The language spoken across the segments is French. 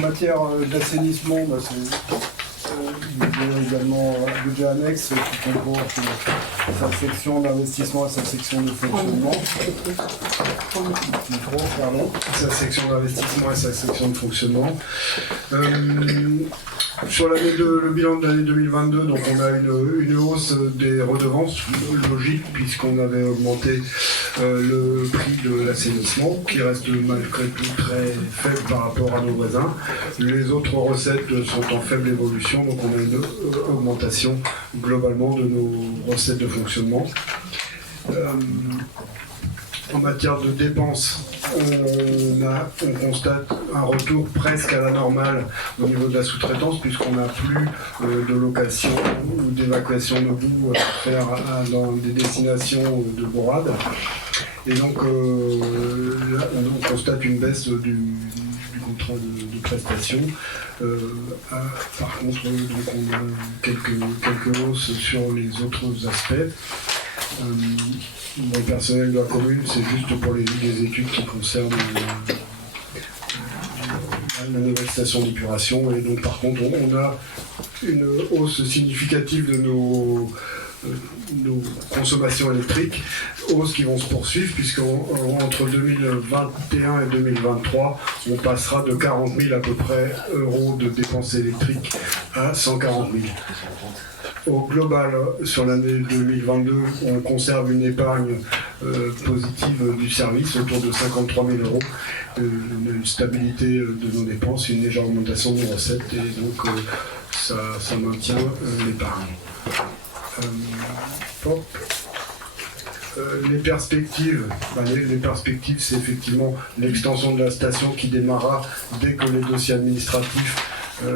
matière d'assainissement, c'est également un budget annexe qui comporte sa section d'investissement et sa section de fonctionnement. Sa section d'investissement et sa section de fonctionnement. Sur le bilan de l'année 2022, donc on a une hausse des redevances, logique, puisqu'on avait augmenté le prix de l'assainissement, qui reste malgré tout très faible par rapport à nos voisins. Les autres recettes sont en faible évolution, donc on a une augmentation globalement de nos recettes de fonctionnement. En matière de dépenses, on constate un retour presque à la normale au niveau de la sous-traitance, puisqu'on n'a plus de location ou d'évacuation de boue à faire dans des destinations de bourrade. Et donc, là, on constate une baisse du contrat de prestation. Par contre, donc on a quelques hausses sur les autres aspects. Le personnel de la commune, c'est juste pour les études qui concernent la nouvelle station d'épuration. Et donc, par contre, on a une hausse significative de nos consommations électriques, hausses qui vont se poursuivre, puisqu'entre 2021 et 2023, on passera de 40 000 à peu près euros de dépenses électriques à 140 000. Au global, sur l'année 2022, on conserve une épargne positive du service autour de 53 000 euros. Une stabilité de nos dépenses, une légère augmentation de nos recettes, et donc ça maintient l'épargne. Les perspectives, c'est effectivement l'extension de la station qui démarrera dès que les dossiers administratifs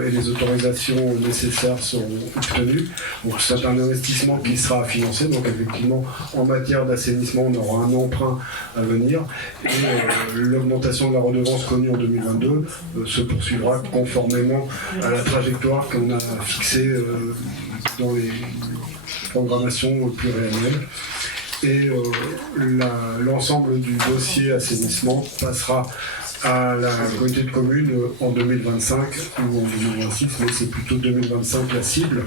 et les autorisations nécessaires seront obtenues. Donc c'est un investissement qui sera financé. Donc effectivement, en matière d'assainissement, on aura un emprunt à venir. Et l'augmentation de la redevance connue en 2022 se poursuivra conformément à la trajectoire qu'on a fixée dans les programmations pluriannuelles. Et l'ensemble du dossier assainissement passera à la communauté de communes en 2025 ou en 2026, mais c'est plutôt 2025 la cible.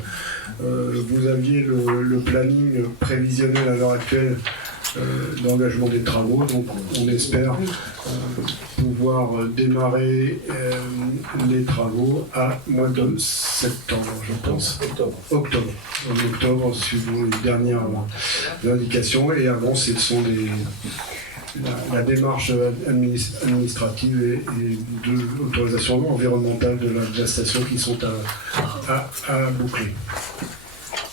Vous aviez le planning prévisionnel à l'heure actuelle d'engagement des travaux, donc on espère pouvoir démarrer les travaux à mois de septembre, je pense. Octobre. En octobre, suivant les dernières indications, et avant, ce sont la démarche administrative et de l'autorisation environnementale de la station qui sont à boucler.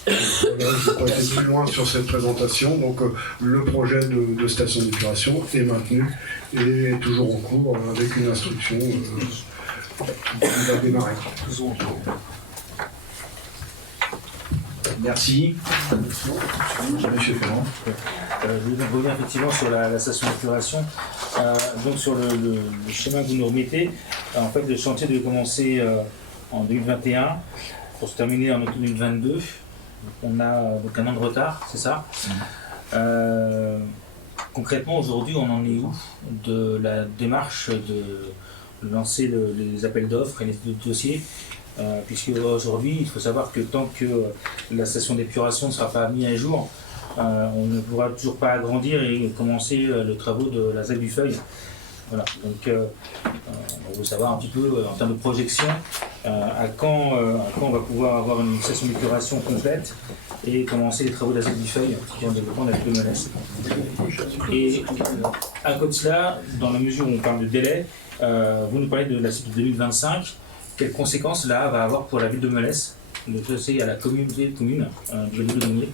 Voilà, je ne vais pas aller plus loin sur cette présentation. Donc, le projet de station d'épuration est maintenu et est toujours en cours avec une instruction qui va démarrer. Merci. Monsieur Ferrand. Je vais revenir effectivement sur la station d'épuration. Donc sur le schéma que vous nous remettez, en fait le chantier devait commencer en 2021 pour se terminer en 2022. On a donc un an de retard, c'est ça. Concrètement aujourd'hui on en est où de la démarche de lancer les appels d'offres et les dossiers, puisque aujourd'hui il faut savoir que tant que la station d'épuration ne sera pas mise à jour, on ne pourra toujours pas agrandir et commencer les travaux de la ZAC du Feuil. Voilà. Donc on veut savoir un petit peu en termes de projection à quand on va pouvoir avoir une station d'épuration complète et commencer les travaux de la ZAC du Feuil qui est en développement de la ville de Melesse. Et à côté de cela, dans la mesure où on parle de délai, vous nous parlez de la cible de 2025. Quelles conséquences là va avoir pour la ville de Melesse, le dossier à la communauté de communes de la ville de Meunier,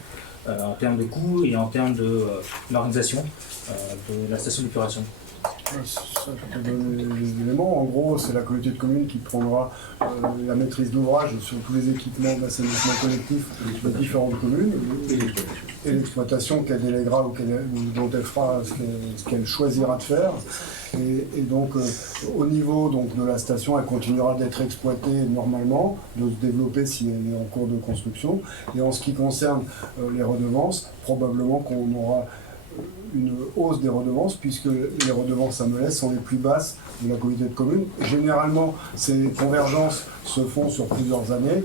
en termes de coûts et en termes d'organisation de la station d'épuration? Ça, je peux donner les éléments. En gros, c'est la communauté de communes qui prendra la maîtrise d'ouvrage sur tous les équipements d'assainissement collectif de différentes communes et l'exploitation qu'elle délèguera ou dont elle fera ce qu'elle choisira de faire. Et donc, au niveau donc, de la station, elle continuera d'être exploitée normalement, de se développer si elle est en cours de construction. Et en ce qui concerne les redevances, probablement qu'on aura une hausse des redevances, puisque les redevances à Melesse sont les plus basses de la communauté de communes. Généralement, ces convergences se font sur plusieurs années.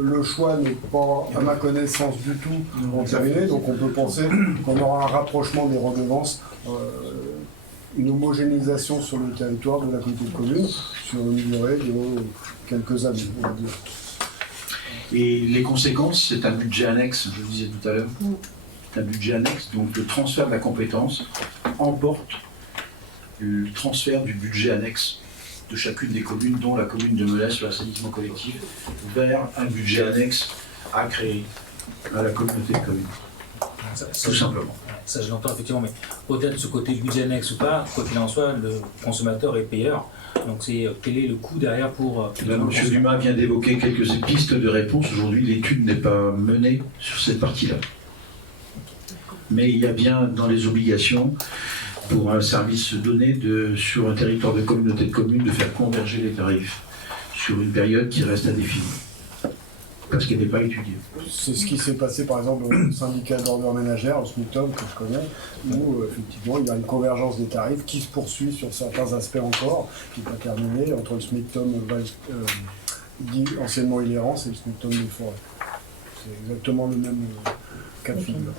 Le choix n'est pas, à ma connaissance, du tout entériné, donc on peut penser qu'on aura un rapprochement des redevances, une homogénéisation sur le territoire de la communauté de communes sur une durée de quelques années, on va dire. Et les conséquences, c'est un budget annexe, je le disais tout à l'heure. C'est un budget annexe, donc le transfert de la compétence emporte le transfert du budget annexe de chacune des communes, dont la commune de Melesse sur l'assainissement collectif, vers un budget annexe à créer à la communauté de communes. Tout simplement. Ça, je l'entends effectivement, mais au-delà de ce côté budget annexe ou pas, quoi qu'il en soit, le consommateur est payeur. Donc, c'est quel est le coût derrière pour. M. Dumas vient d'évoquer quelques pistes de réponse. Aujourd'hui, l'étude n'est pas menée sur cette partie-là. Mais il y a bien dans les obligations pour un service donné sur un territoire de communauté de communes de faire converger les tarifs sur une période qui reste à définir. Parce qu'elle n'est pas étudiée. C'est ce qui s'est passé par exemple au syndicat d'ordre ménagère, au SMICTOM, que je connais, où effectivement il y a une convergence des tarifs qui se poursuit sur certains aspects encore, qui n'est pas terminée, entre le SMICTOM dit anciennement Ilérance et le SMICTOM des Forêts. C'est exactement le même cas de figure.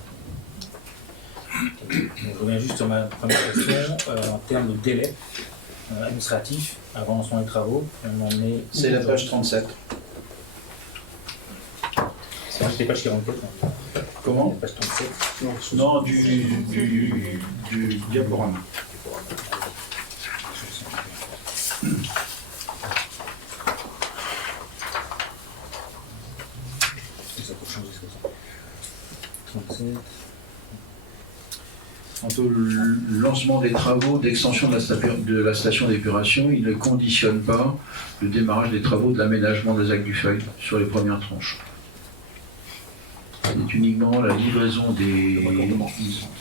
Je reviens juste sur ma première question, en termes de délai administratif avant lancement des travaux. C'est la page 37. C'était page 44. Comment? Page 37. Non, du diaporama. Ça peut changer ça. 37. Quant au lancement des travaux d'extension de la station d'épuration, il ne conditionne pas le démarrage des travaux de l'aménagement des Lacs du Feuil sur les premières tranches. C'est uniquement la livraison des...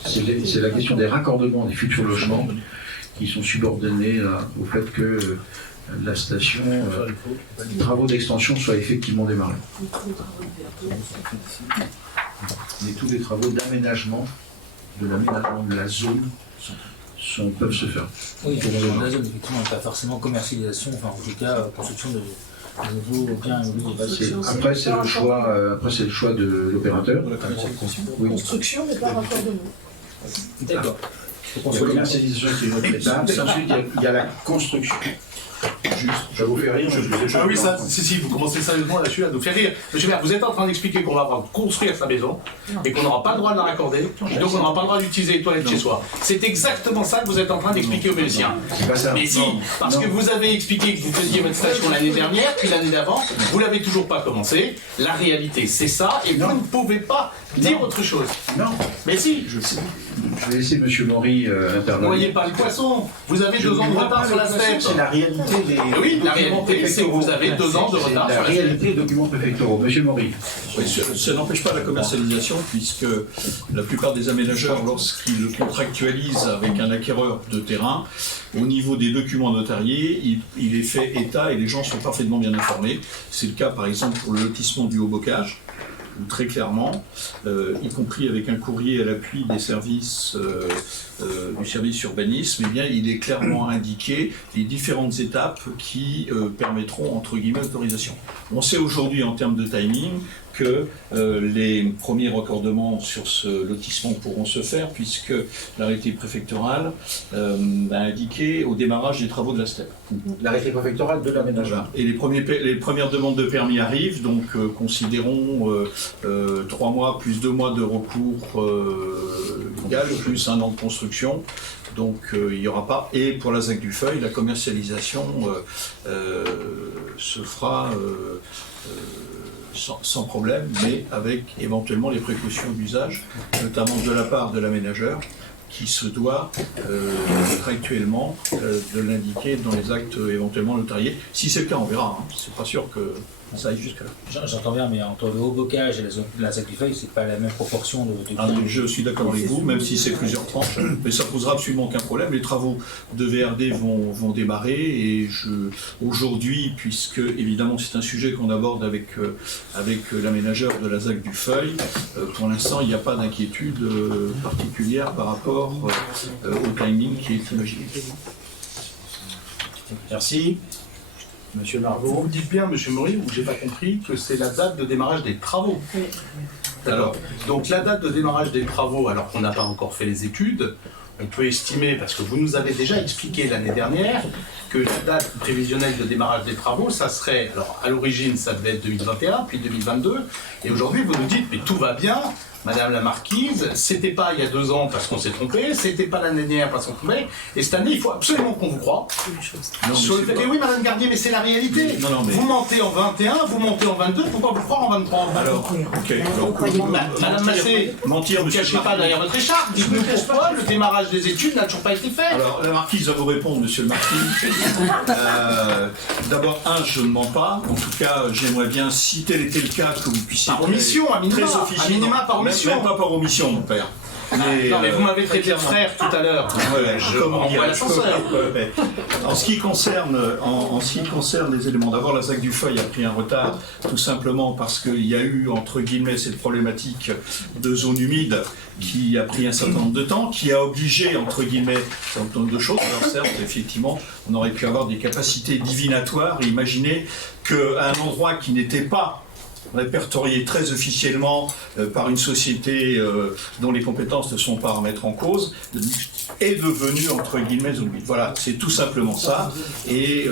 C'est la question des raccordements des futurs logements qui sont subordonnés au fait que la station, les travaux d'extension soient effectivement démarrés. Mais tous les travaux d'aménagement de la zone peuvent se faire. Oui, la zone, effectivement, pas forcément commercialisation, enfin en tout cas construction de nouveaux biens immobiliers. Après, c'est le choix de l'opérateur. Oui. Construction n'est pas raccordement. D'accord. La commercialisation, c'est une autre étape. Ensuite, il y a la construction. Juste, je vais vous faire rire. Ah oui, ça, si, vous commencez sérieusement là-dessus à nous faire rire. Monsieur le maire, vous êtes en train d'expliquer qu'on va construire sa maison et qu'on n'aura pas le droit de la raccorder, et donc on n'aura pas le droit d'utiliser les toilettes chez soi. C'est exactement ça que vous êtes en train d'expliquer aux Mélusiens. Mais si, parce que vous avez expliqué que vous faisiez votre station l'année dernière, puis l'année d'avant, vous l'avez toujours pas commencé. La réalité, c'est ça, et vous ne pouvez pas dire autre chose. Non. Mais si. Je vais laisser M. Maury intervenir. Vous ne voyez pas le poisson. Vous avez 2 ans de retard sur la STEP. C'est la réalité des... Oui, la réalité, c'est que vous avez 2 ans de retard. La réalité des documents préfectoraux. M. Maury. Oui, ça n'empêche pas la commercialisation, puisque la plupart des aménageurs, lorsqu'ils contractualisent avec un acquéreur de terrain, au niveau des documents notariés, il est fait état et les gens sont parfaitement bien informés. C'est le cas, par exemple, pour le lotissement du Haut-Bocage, où très clairement, y compris avec un courrier à l'appui des services du service urbanisme, eh bien, il est clairement indiqué les différentes étapes qui permettront, entre guillemets, l'autorisation. On sait aujourd'hui, en termes de timing, que les premiers raccordements sur ce lotissement pourront se faire, puisque l'arrêté préfectoral a indiqué au démarrage des travaux de la STEP. L'arrêté préfectoral de l'aménagement. Et les premières demandes de permis arrivent, donc considérons 3 mois plus 2 mois de recours légal, plus 1 an de construction. Donc il n'y aura pas. Et pour la ZAC du Feuil, la commercialisation se fera sans problème, mais avec éventuellement les précautions d'usage, notamment de la part de l'aménageur, qui se doit contractuellement de l'indiquer dans les actes éventuellement notariés. Si c'est le cas, on verra. Hein. C'est pas sûr que ça aille jusque-là. J'entends bien, mais entre le haut bocage et la ZAC du Feuil, c'est pas la même proportion de Ah, donc je suis d'accord avec vous, même si c'est plusieurs tranches, mais ça posera absolument aucun problème. Les travaux de VRD vont démarrer et aujourd'hui, puisque évidemment c'est un sujet qu'on aborde avec l'aménageur de la ZAC du Feuil, pour l'instant il n'y a pas d'inquiétude particulière par rapport au timing qui est imaginé. Merci. Monsieur Margot. Vous dites bien, Monsieur Maury, ou j'ai pas compris, que c'est la date de démarrage des travaux. Alors, donc la date de démarrage des travaux, alors qu'on n'a pas encore fait les études, on peut estimer, parce que vous nous avez déjà expliqué l'année dernière, que la date prévisionnelle de démarrage des travaux, ça serait, alors à l'origine ça devait être 2021, puis 2022, et aujourd'hui vous nous dites, mais tout va bien, Madame la Marquise, c'était pas il y a 2 ans parce qu'on s'est trompé, c'était pas l'année dernière parce qu'on s'est trompé, et cette année il faut absolument qu'on vous croie. Non, Sur le fait, pas... et oui Madame Gardier, mais c'est la réalité. Non, mais... Vous mentez en 21, vous mentez en 22, pourquoi vous croire en 23? Alors, ok. Alors, Madame Massé, mentir, ne monsieur cachez pas derrière votre écharpe, dites-nous pourquoi le démarrage des études n'a toujours pas été fait. Alors, la marquise va vous répondre, monsieur le marquis. D'abord, je ne mens pas. En tout cas, j'aimerais bien, si tel était le cas, que vous puissiez... Par omission, à minima, très à minima par omission. Même pas par omission, mon père. Non, mais vous m'avez traité de frère tout à l'heure. Je renvoie l'ascenseur. En ce qui concerne, en ce qui concerne les éléments, d'abord la ZAC du Feuil a pris un retard, tout simplement parce qu'il y a eu, entre guillemets, cette problématique de zone humide qui a pris un certain nombre de temps, qui a obligé, entre guillemets, un certain nombre de choses. Alors certes, effectivement, on aurait pu avoir des capacités divinatoires et imaginer qu'à un endroit qui n'était pas répertorié très officiellement par une société dont les compétences ne sont pas à remettre en cause, est devenu, entre guillemets, zone humide. Voilà, c'est tout simplement ça. Et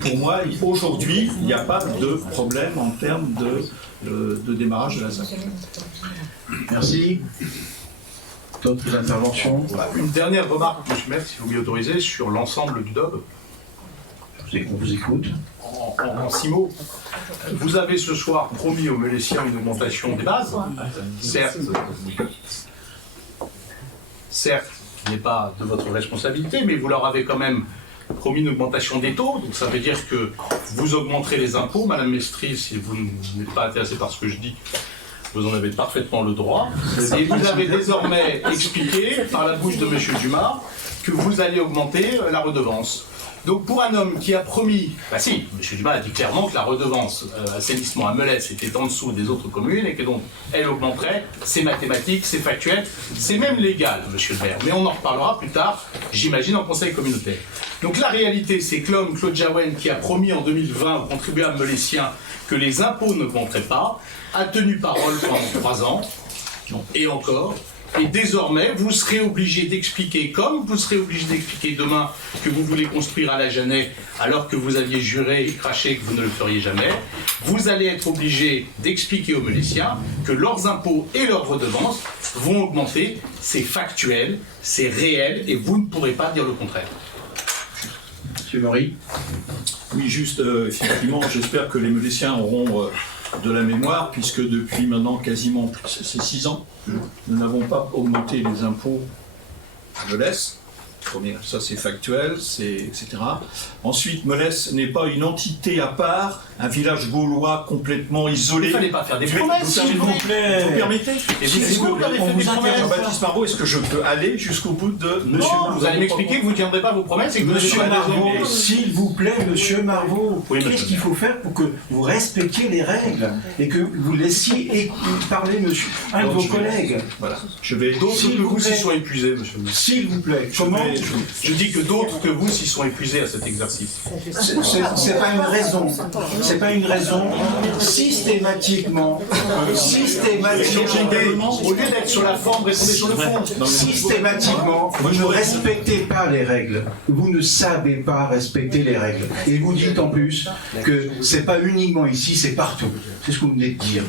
pour moi, aujourd'hui, il n'y a pas de problème en termes de démarrage de la ZAC. Merci. D'autres interventions? Une dernière remarque, monsieur le maire, si vous m'y autorisez, sur l'ensemble du DOB. On vous écoute. En 6 mots. Vous avez ce soir promis aux Meléciens une augmentation des bases. Certes, qui n'est pas de votre responsabilité, mais vous leur avez quand même promis une augmentation des taux. Donc ça veut dire que vous augmenterez les impôts. Madame Mestri, si vous n'êtes pas intéressé par ce que je dis, vous en avez parfaitement le droit. Et vous avez désormais expliqué, par la bouche de monsieur Dumas, que vous alliez augmenter la redevance. Donc pour un homme qui a promis, si, M. Dumas a dit clairement que la redevance assainissement à Melesse était en dessous des autres communes et que donc elle augmenterait, c'est mathématique, c'est factuel, c'est même légal, M. le maire. Mais on en reparlera plus tard, j'imagine, en conseil communautaire. Donc la réalité, c'est que l'homme, Claude Jaouen, qui a promis en 2020 aux contribuables meléciens que les impôts n'augmenteraient pas, a tenu parole pendant 3 ans, et encore. Et désormais, vous serez obligé d'expliquer, comme vous serez obligé d'expliquer demain que vous voulez construire à la Jeannet, alors que vous aviez juré et craché que vous ne le feriez jamais, vous allez être obligé d'expliquer aux Meléciens que leurs impôts et leurs redevances vont augmenter. C'est factuel, c'est réel, et vous ne pourrez pas dire le contraire. Monsieur Maury. Oui, juste, effectivement, j'espère que les Meléciens auront de la mémoire, puisque depuis maintenant quasiment 6 ans, nous n'avons pas augmenté les impôts à Melesse. Ça c'est factuel, etc. Ensuite, Melesse n'est pas une entité à part, un village gaulois complètement isolé. Il ne fallait pas faire des promesses, s'il vous plaît. Vous permettez? Et vous avez fait des promesses. Jean-Baptiste Marbeau, est-ce que je peux aller jusqu'au bout de... Non, vous allez m'expliquer que vous ne tiendrez pas vos promesses et que vous n'avez Monsieur pas Marbeau, s'il vous plaît, monsieur Marbeau, Oui, qu'est-ce qu'il faut faire pour que vous respectiez les règles et que vous laissiez parler monsieur, un de vos collègues? Voilà, je vais... D'autres que vous s'y sont épuisés, monsieur le maire. S'il vous plaît, comment? Je dis que d'autres que vous s'y sont épuisés à cet exercice. C'est pas une raison. C'est pas une raison. Systématiquement. Au lieu d'être sur la forme, restez sur le fond. Systématiquement, vous ne respectez pas les règles. Vous ne savez pas respecter les règles. Et vous dites en plus que c'est pas uniquement ici, c'est partout. C'est ce que vous venez de dire.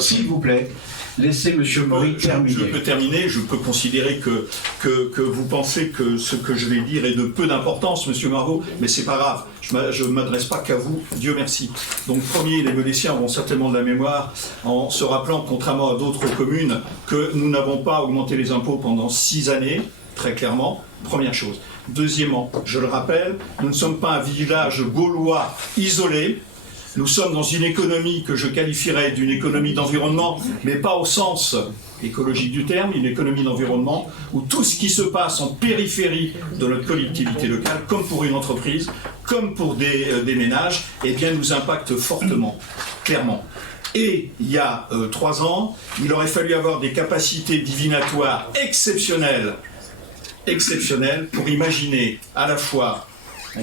S'il vous plaît, laissez M. Maury terminer. Je peux terminer, je peux considérer que vous pensez que ce que je vais dire est de peu d'importance, M. Marbeau, mais c'est pas grave, je ne m'adresse pas qu'à vous, Dieu merci. Donc premier, les Meléciens auront certainement de la mémoire en se rappelant, contrairement à d'autres communes, que nous n'avons pas augmenté les impôts pendant 6 années, très clairement. Première chose. Deuxièmement, je le rappelle, nous ne sommes pas un village gaulois isolé. Nous sommes dans une économie que je qualifierais d'une économie d'environnement, mais pas au sens écologique du terme, une économie d'environnement où tout ce qui se passe en périphérie de notre collectivité locale, comme pour une entreprise, comme pour des ménages, eh bien nous impacte fortement, clairement. Et il y a 3 ans, il aurait fallu avoir des capacités divinatoires exceptionnelles pour imaginer à la fois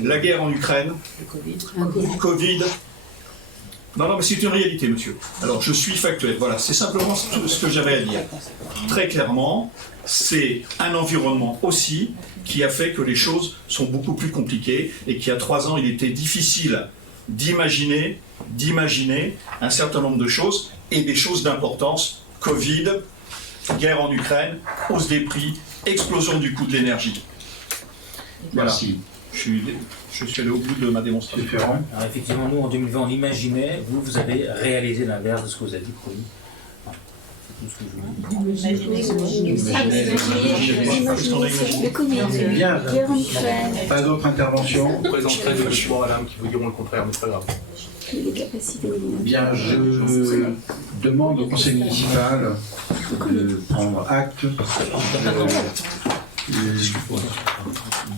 la guerre en Ukraine, Covid. Non, mais c'est une réalité, monsieur. Alors, je suis factuel. Voilà, c'est simplement tout ce que j'avais à dire. Très clairement, c'est un environnement aussi qui a fait que les choses sont beaucoup plus compliquées et qu'il y a 3 ans, il était difficile d'imaginer un certain nombre de choses et des choses d'importance. Covid, guerre en Ukraine, hausse des prix, explosion du coût de l'énergie. Voilà. Merci. Je suis allé au bout de ma démonstration. Ferrand. Alors effectivement, nous en 2020, on imaginait, vous avez réalisé l'inverse de ce que vous avez dit, promis. C'est tout ce que je veux dire. Bien. Pas d'autres interventions. Vous présenterez des documents, madame, qui vous diront le contraire, mais c'est pas grave. Bien, je demande au conseil municipal de prendre acte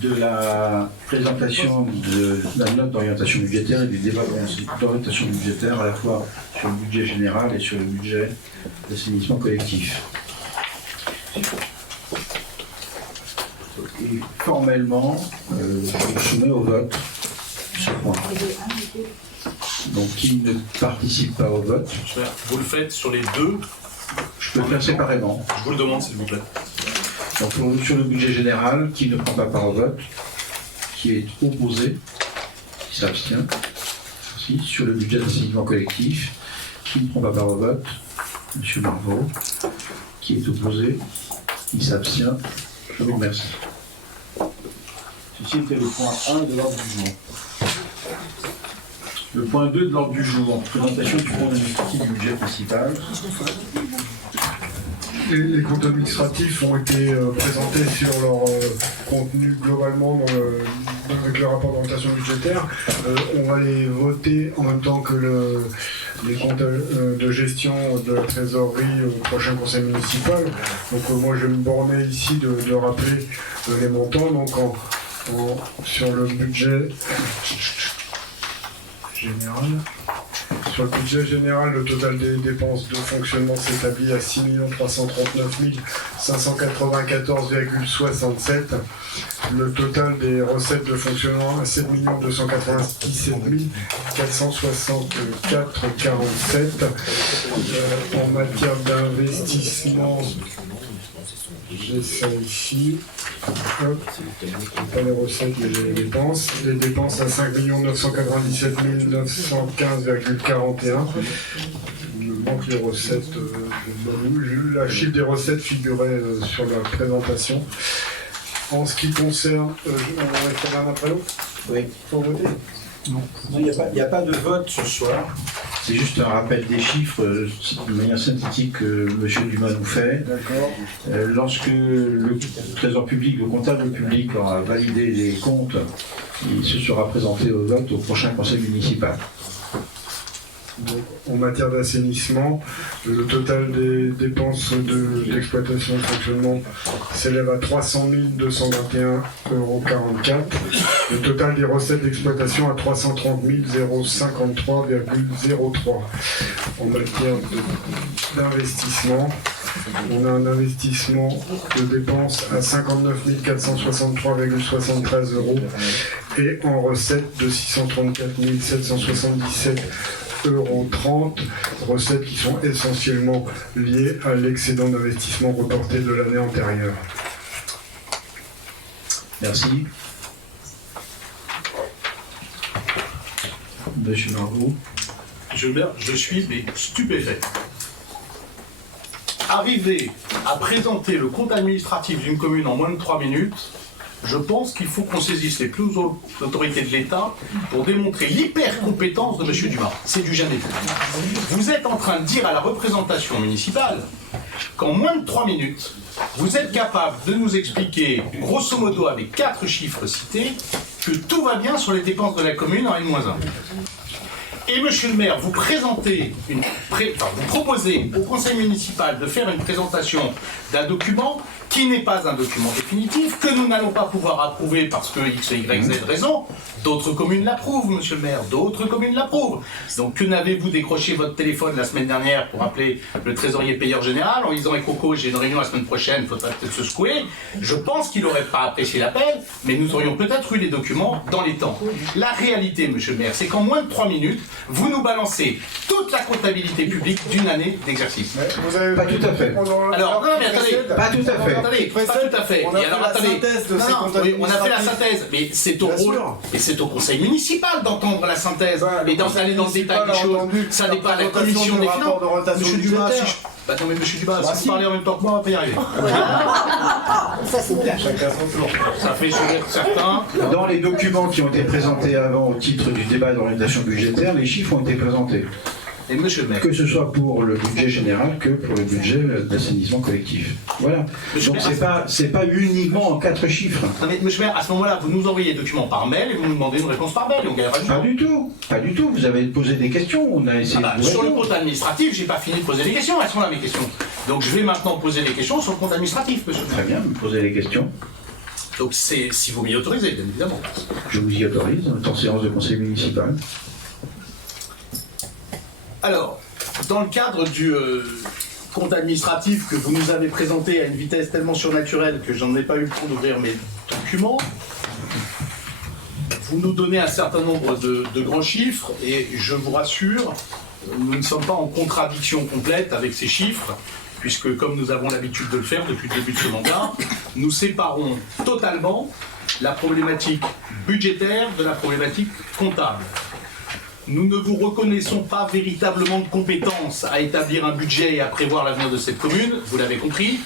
de la présentation de la note d'orientation budgétaire et du débat d'orientation budgétaire à la fois sur le budget général et sur le budget d'assainissement collectif. Et formellement, je soumets au vote ce point. Donc, qui ne participe pas au vote, Vous le faites sur les deux. je peux le faire séparément. Je vous le demande, s'il vous plaît. Donc, sur le budget général, qui ne prend pas part au vote, qui est opposé, qui s'abstient. Aussi, sur le budget d'assainissement collectif, qui ne prend pas part au vote, M. Marvaux, qui est opposé, qui s'abstient. Je vous remercie. Ceci était le point 1 de l'ordre du jour. Le point 2 de l'ordre du jour, présentation du compte administratif du budget principal. Les comptes administratifs ont été présentés sur leur contenu globalement avec le rapport d'orientation budgétaire. On va les voter en même temps que les comptes de gestion de la trésorerie au prochain conseil municipal. Donc moi je vais me borner ici de rappeler les montants. Donc sur le budget général. Sur le budget général, le total des dépenses de fonctionnement s'établit à 6 339 594,67. Le total des recettes de fonctionnement à 7 297 464,47. En matière d'investissement, j'ai ça ici. Hop. Pas les recettes mais les dépenses. Les dépenses à 5 997 915,41. Il me manque les recettes. La chiffre des recettes figurait sur la présentation. En ce qui concerne... on va mettre l'un après l'autre. Oui. Faut voter. Non, il n'y a pas de vote ce soir. C'est juste un rappel des chiffres de manière synthétique que M. Dumas nous fait. D'accord. Lorsque le Trésor public, le comptable public aura validé les comptes, il se sera présenté au vote au prochain conseil municipal. Donc, en matière d'assainissement, le total des dépenses d'exploitation et de fonctionnement s'élève à 300 221,44 €. Le total des recettes d'exploitation à 330 053,03 €. En matière d'investissement, on a un investissement de dépenses à 59 463,73 € et en recettes de 634 777,30 €, recettes qui sont essentiellement liées à l'excédent d'investissement reporté de l'année antérieure. Merci. Monsieur Marvaux. Je suis mais stupéfait. Arriver à présenter le compte administratif d'une commune en moins de 3 minutes, je pense qu'il faut qu'on saisisse les plus hautes autorités de l'État pour démontrer l'hyper-compétence de M. Dumas. C'est du jamais vu. Vous êtes en train de dire à la représentation municipale qu'en moins de 3 minutes, vous êtes capable de nous expliquer, grosso modo avec 4 chiffres cités, que tout va bien sur les dépenses de la commune en N-1. Et monsieur le maire, vous proposez au conseil municipal de faire une présentation d'un document qui n'est pas un document définitif, que nous n'allons pas pouvoir approuver parce que X, Y, Z raison. D'autres communes l'approuvent, monsieur le maire, d'autres communes l'approuvent. Donc que n'avez-vous décroché votre téléphone la semaine dernière pour appeler le trésorier payeur général en disant « Coco, j'ai une réunion la semaine prochaine, il faudra peut-être se secouer ». Je pense qu'il n'aurait pas apprécié l'appel, mais nous aurions peut-être eu les documents dans les temps. La réalité, monsieur le maire, c'est qu'en moins de 3 minutes, vous nous balancez toute la comptabilité publique d'une année d'exercice. Vous avez Pas tout à fait. Alors, non, mais attendez. Pas tout à fait. Attendez, pas tout à fait. On a Et fait alors, la attendez. synthèse de ces Non, comptes oui, on a fait la administratifs. synthèse, mais c'est au Bien rôle, sûr. et c'est au conseil municipal d'entendre la synthèse et d'aller dans le détail des choses. Ça n'est pas la commission des finances. Monsieur Dumas, si je... Bah non mais monsieur Dumas, si vous parlez en même temps que moi, on va pas y arriver. Ça, c'est bien. Chacun son tour. Ça fait sourire certains. Dans les documents qui ont été présentés avant au titre du débat d'orientation budgétaire, les chiffres ont été présentés. Et monsieur le maire. Que ce soit pour le budget général que pour le budget d'assainissement collectif. Voilà. Monsieur Donc le maire, c'est pas uniquement en 4 chiffres. non mais monsieur le maire, à ce moment-là, vous nous envoyez les documents par mail et vous nous demandez une réponse par mail et on gagnera du Pas temps. du tout. Pas du tout. Vous avez posé des questions. On a essayé de vous Sur le répondre. compte administratif, j'ai pas fini de poser des questions, elles sont là mes questions. Donc je vais maintenant poser des questions sur le compte administratif, monsieur le maire. Très bien, vous posez les questions. Donc c'est si vous m'y autorisez, bien évidemment. Je vous y autorise, en séance de conseil municipal. Alors, dans le cadre du compte administratif que vous nous avez présenté à une vitesse tellement surnaturelle que j'en ai pas eu le temps d'ouvrir mes documents, vous nous donnez un certain nombre de grands chiffres et je vous rassure, nous ne sommes pas en contradiction complète avec ces chiffres, puisque comme nous avons l'habitude de le faire depuis le début de ce mandat, nous séparons totalement la problématique budgétaire de la problématique comptable. Nous ne vous reconnaissons pas véritablement de compétences à établir un budget et à prévoir l'avenir de cette commune, vous l'avez compris,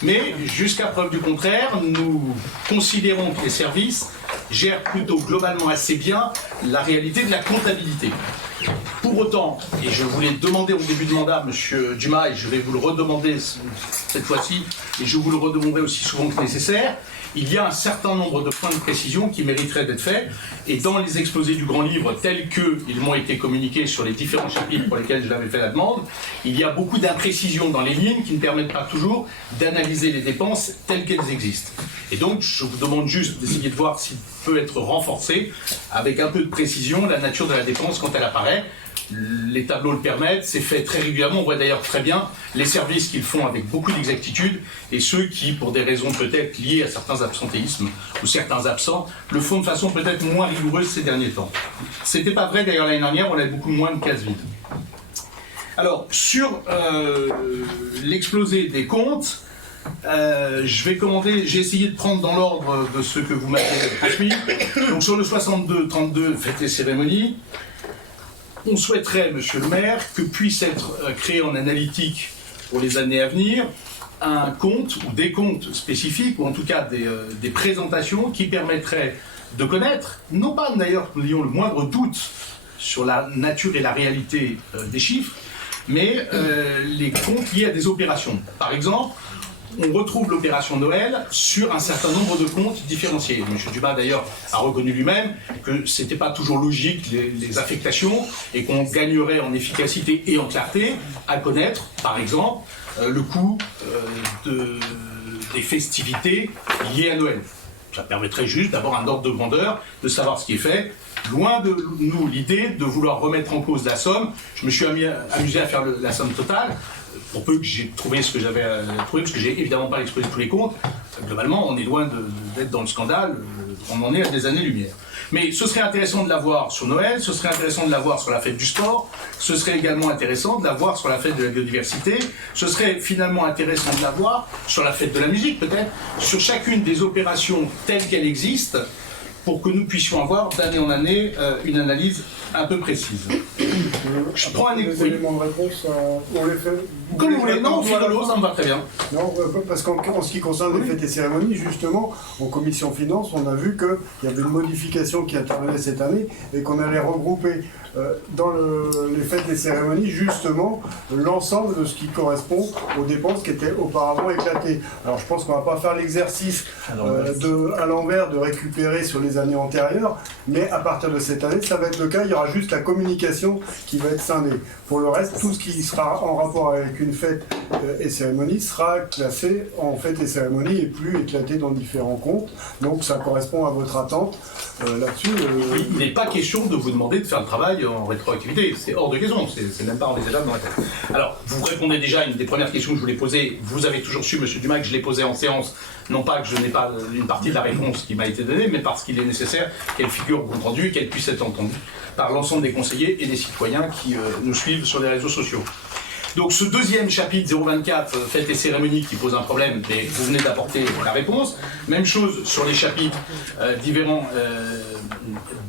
mais jusqu'à preuve du contraire, nous considérons que les services gèrent plutôt globalement assez bien la réalité de la comptabilité. Pour autant, et je vous l'ai demandé au début de mandat, monsieur Dumas, et je vais vous le redemander cette fois-ci, et je vous le redemanderai aussi souvent que nécessaire, il y a un certain nombre de points de précision qui mériteraient d'être faits, et dans les exposés du grand livre tels qu'ils m'ont été communiqués sur les différents chapitres pour lesquels je l'avais fait la demande, il y a beaucoup d'imprécisions dans les lignes qui ne permettent pas toujours d'analyser les dépenses telles qu'elles existent. Et donc, je vous demande juste d'essayer de voir s'il peut être renforcé, avec un peu de précision, la nature de la dépense quand elle apparaît. Les tableaux le permettent, c'est fait très régulièrement, on voit d'ailleurs très bien les services qu'ils font avec beaucoup d'exactitude et ceux qui, pour des raisons peut-être liées à certains absentéismes ou certains absents, le font de façon peut-être moins rigoureuse ces derniers temps. C'était pas vrai d'ailleurs l'année dernière, on avait beaucoup moins de cases vides. Alors, sur l'exposé des comptes, j'ai essayé de prendre dans l'ordre de ce que vous m'avez transmis. Donc sur le 62-32, faites les cérémonies. On souhaiterait, monsieur le maire, que puisse être créé en analytique pour les années à venir un compte ou des comptes spécifiques, ou en tout cas des présentations qui permettraient de connaître, non pas d'ailleurs que nous ayons le moindre doute sur la nature et la réalité des chiffres, mais les comptes liés à des opérations. Par exemple, on retrouve l'opération Noël sur un certain nombre de comptes différenciés. M. Dumas d'ailleurs a reconnu lui-même que ce n'était pas toujours logique les affectations et qu'on gagnerait en efficacité et en clarté à connaître, par exemple, le coût des festivités liées à Noël. Ça permettrait juste d'avoir un ordre de grandeur, de savoir ce qui est fait. Loin de nous l'idée de vouloir remettre en cause la somme. Je me suis amusé à faire la somme totale, pour peu que j'ai trouvé ce que j'avais trouvé, parce que j'ai évidemment pas exposé tous les comptes. Globalement, on est loin d'être dans le scandale, on en est à des années-lumière. Mais ce serait intéressant de l'avoir sur Noël, ce serait intéressant de l'avoir sur la fête du sport, ce serait également intéressant de l'avoir sur la fête de la biodiversité, ce serait finalement intéressant de l'avoir sur la fête de la musique peut-être, sur chacune des opérations telles qu'elles existent, pour que nous puissions avoir d'année en année une analyse un peu précise. Je prends un Les exemple. éléments de réponse, on les fait. Comme vous voulez, non, fil de l'eau, ça me va très bien. Non, parce qu'en ce qui concerne les fêtes et cérémonies, justement, en commission finance, on a vu qu'il y avait une modification qui intervenait cette année et qu'on allait regrouper dans les fêtes et cérémonies, justement, l'ensemble de ce qui correspond aux dépenses qui étaient auparavant éclatées. Alors je pense qu'on ne va pas faire l'exercice à l'envers de récupérer sur les années antérieures, mais à partir de cette année, ça va être le cas. Il y aura juste la communication qui va être scindée. Pour le reste, tout ce qui sera en rapport avec une fête et cérémonie sera classé en fête et cérémonie et plus éclaté dans différents comptes. Donc ça correspond à votre attente là-dessus. Il n'est pas question de vous demander de faire le travail en rétroactivité, c'est hors de question, c'est même pas envisageable dans la tête. Alors, vous répondez déjà à une des premières questions que je voulais poser, vous avez toujours su, monsieur Dumas, que je l'ai posée en séance, non pas que je n'ai pas une partie de la réponse qui m'a été donnée, mais parce qu'il est nécessaire qu'elle figure au compte rendu et qu'elle puisse être entendue par l'ensemble des conseillers et des citoyens qui nous suivent sur les réseaux sociaux. Donc ce deuxième chapitre 024, fêtes et cérémonies, qui pose un problème, mais vous venez d'apporter la réponse. Même chose sur les chapitres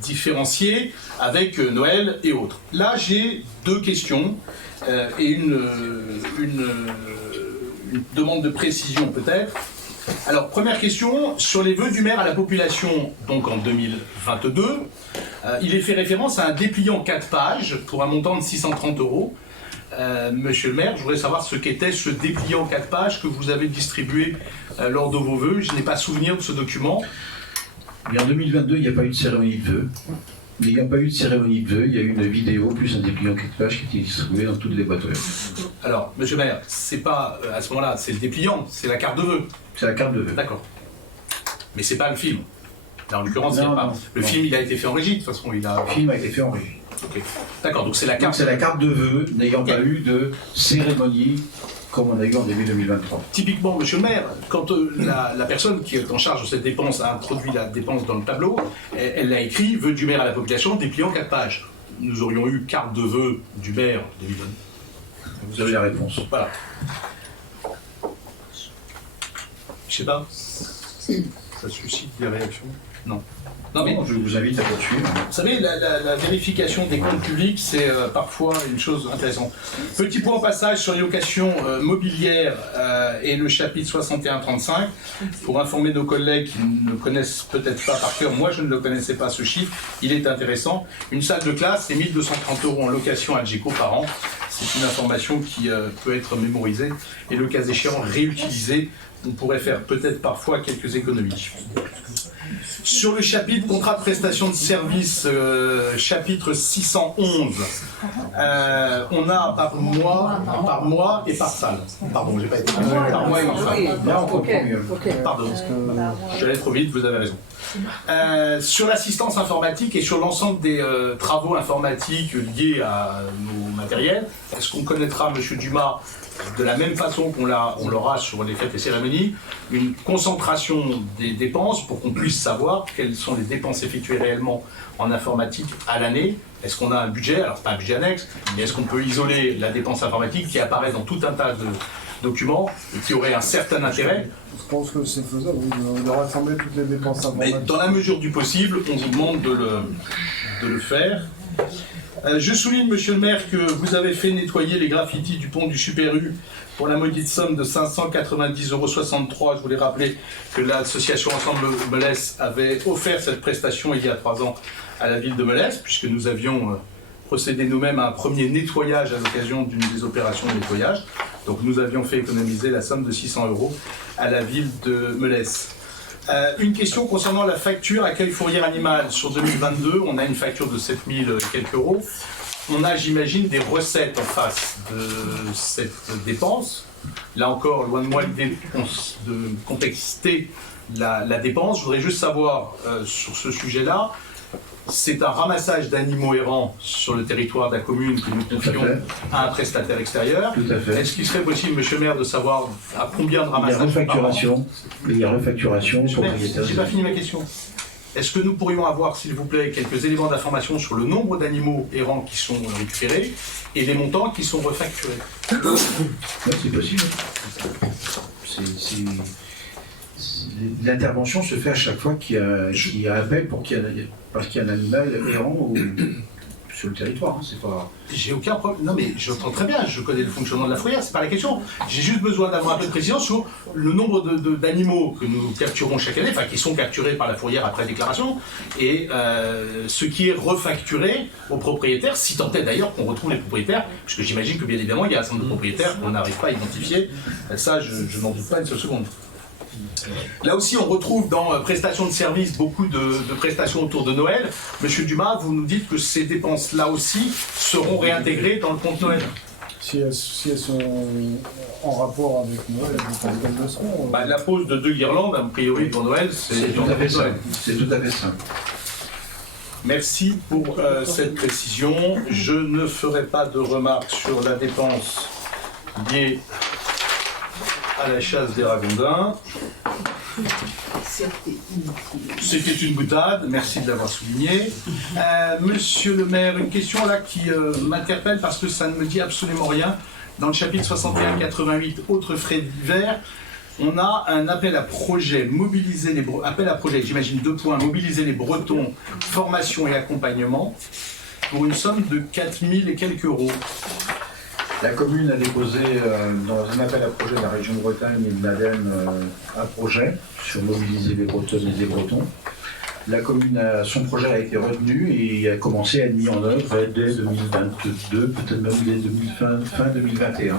différenciés avec Noël et autres. Là, j'ai deux questions et une demande de précision peut-être. Alors, première question, sur les vœux du maire à la population, donc en 2022, il est fait référence à un dépliant 4 pages pour un montant de 630 €. Monsieur le maire, je voudrais savoir ce qu'était ce dépliant 4 pages que vous avez distribué lors de vos vœux. Je n'ai pas souvenir de ce document. Et en 2022, il n'y a pas eu de cérémonie de vœux. Il n'y a pas eu de cérémonie de vœux, il y a eu une vidéo plus un dépliant 4 pages qui était distribué dans toutes les boîtes aux lettres. Alors, monsieur le maire, c'est pas à ce moment-là, c'est le dépliant, c'est la carte de vœux. C'est la carte de vœux. D'accord. Mais c'est pas le film. Là, en l'occurrence, Non, pas. non, Le non. film, il a été fait en régie, de toute façon. Le film a été fait en régie. Ok. D'accord, donc c'est la Donc carte. c'est la carte de vœux n'ayant pas eu de cérémonie comme on a eu en début 2023. Typiquement, monsieur le maire, quand la personne qui est en charge de cette dépense a introduit la dépense dans le tableau, elle l'a écrit, vœux du maire à la population, dépliant 4 pages. Nous aurions eu carte de vœux du maire 2022. Vous avez la réponse. Voilà. Je sais pas. Ça suscite des réactions? Non. Non mais, Je vous invite à poursuivre. vous savez, la vérification des comptes publics, c'est parfois une chose intéressante. Petit point au passage sur les locations mobilières et le chapitre 61-35, pour informer nos collègues qui ne connaissent peut-être pas par cœur, moi je ne le connaissais pas ce chiffre, il est intéressant. Une salle de classe, c'est 1 230 € en location à Adgeco par an. C'est une information qui peut être mémorisée et le cas échéant réutilisée. On pourrait faire peut-être parfois quelques économies. Sur le chapitre contrat de prestation de service, chapitre 611, on a par mois et par salle. Pardon, j'ai pas été par mois et par salle. Là, on comprend mieux. Pardon, je suis allé trop vite, vous avez raison. Sur l'assistance informatique et sur l'ensemble des travaux informatiques liés à nos matériels, est-ce qu'on connaîtra, monsieur Dumas, de la même façon qu'on l'aura sur les fêtes et cérémonies, une concentration des dépenses pour qu'on puisse savoir quelles sont les dépenses effectuées réellement en informatique à l'année? Est-ce qu'on a un budget, alors c'est pas un budget annexe, mais est-ce qu'on peut isoler la dépense informatique qui apparaît dans tout un tas de documents et qui aurait un certain intérêt? Je pense que c'est faisable de rassembler toutes les dépenses Mais informatiques. dans la mesure du possible, on vous demande de le faire. Je souligne, monsieur le maire, que vous avez fait nettoyer les graffitis du pont du Super U pour la maudite somme de 590,63 €. Je voulais rappeler que l'association Ensemble Melesse avait offert cette prestation il y a 3 ans à la ville de Melesse, puisque nous avions procédé nous-mêmes à un premier nettoyage à l'occasion d'une des opérations de nettoyage. Donc nous avions fait économiser la somme de 600 € à la ville de Melesse. Une question concernant la facture accueil fourrière animale. Sur 2022, on a une facture de 7000 quelques euros. On a, j'imagine, des recettes en face de cette dépense. Là encore, loin de moi l'idée de complexité la dépense. Je voudrais juste savoir sur ce sujet-là, c'est un ramassage d'animaux errants sur le territoire de la commune que nous confions à un prestataire extérieur. Tout à fait. Est-ce qu'il serait possible, monsieur le maire, de savoir à combien de Il y a ramassages par an? refacturation. Il y a refacturation Monsieur le maire, propriétaire. j'ai pas fini ma question. Est-ce que nous pourrions avoir, s'il vous plaît, quelques éléments d'information sur le nombre d'animaux errants qui sont récupérés et les montants qui sont refacturés? Ouais, c'est possible. L'intervention se fait à chaque fois qu'il y a appel parce qu'il y a un animal errant ou sur le territoire, hein, c'est pas... J'ai aucun problème. Non mais j'entends très bien, je connais le fonctionnement de la fourrière, c'est pas la question. J'ai juste besoin d'avoir un peu de précision sur le nombre d'animaux que nous capturons chaque année, enfin qui sont capturés par la fourrière après déclaration, et ce qui est refacturé aux propriétaires, si tant est d'ailleurs qu'on retrouve les propriétaires, parce que j'imagine que bien évidemment il y a un certain nombre de propriétaires qu'on n'arrive pas à identifier, ça je n'en doute pas une seule seconde. Là aussi, on retrouve dans prestations de services beaucoup de prestations autour de Noël. Monsieur Dumas, vous nous dites que ces dépenses-là aussi seront réintégrées dans le compte Noël. Si elles sont en rapport avec Noël, elles le seront. La pose de 2 guirlandes, a priori pour Noël, C'est tout à fait ça. C'est tout à fait ça. Merci pour cette précision. Je ne ferai pas de remarques sur la dépense liée à la chasse des ragondins. C'était une boutade, merci de l'avoir souligné. Monsieur le maire, une question là qui m'interpelle parce que ça ne me dit absolument rien. Dans le chapitre 61-88, autres frais divers, on a un appel à projet, j'imagine 2 points, mobiliser les Bretons, formation et accompagnement, pour une somme de 4000 et quelques euros. La commune a déposé dans un appel à projet de la région de Bretagne et de l'ADEME un projet sur mobiliser les Bretonnes et les Bretons. La commune, son projet a été retenu et a commencé à être mis en œuvre dès 2022, peut-être même dès fin 2021.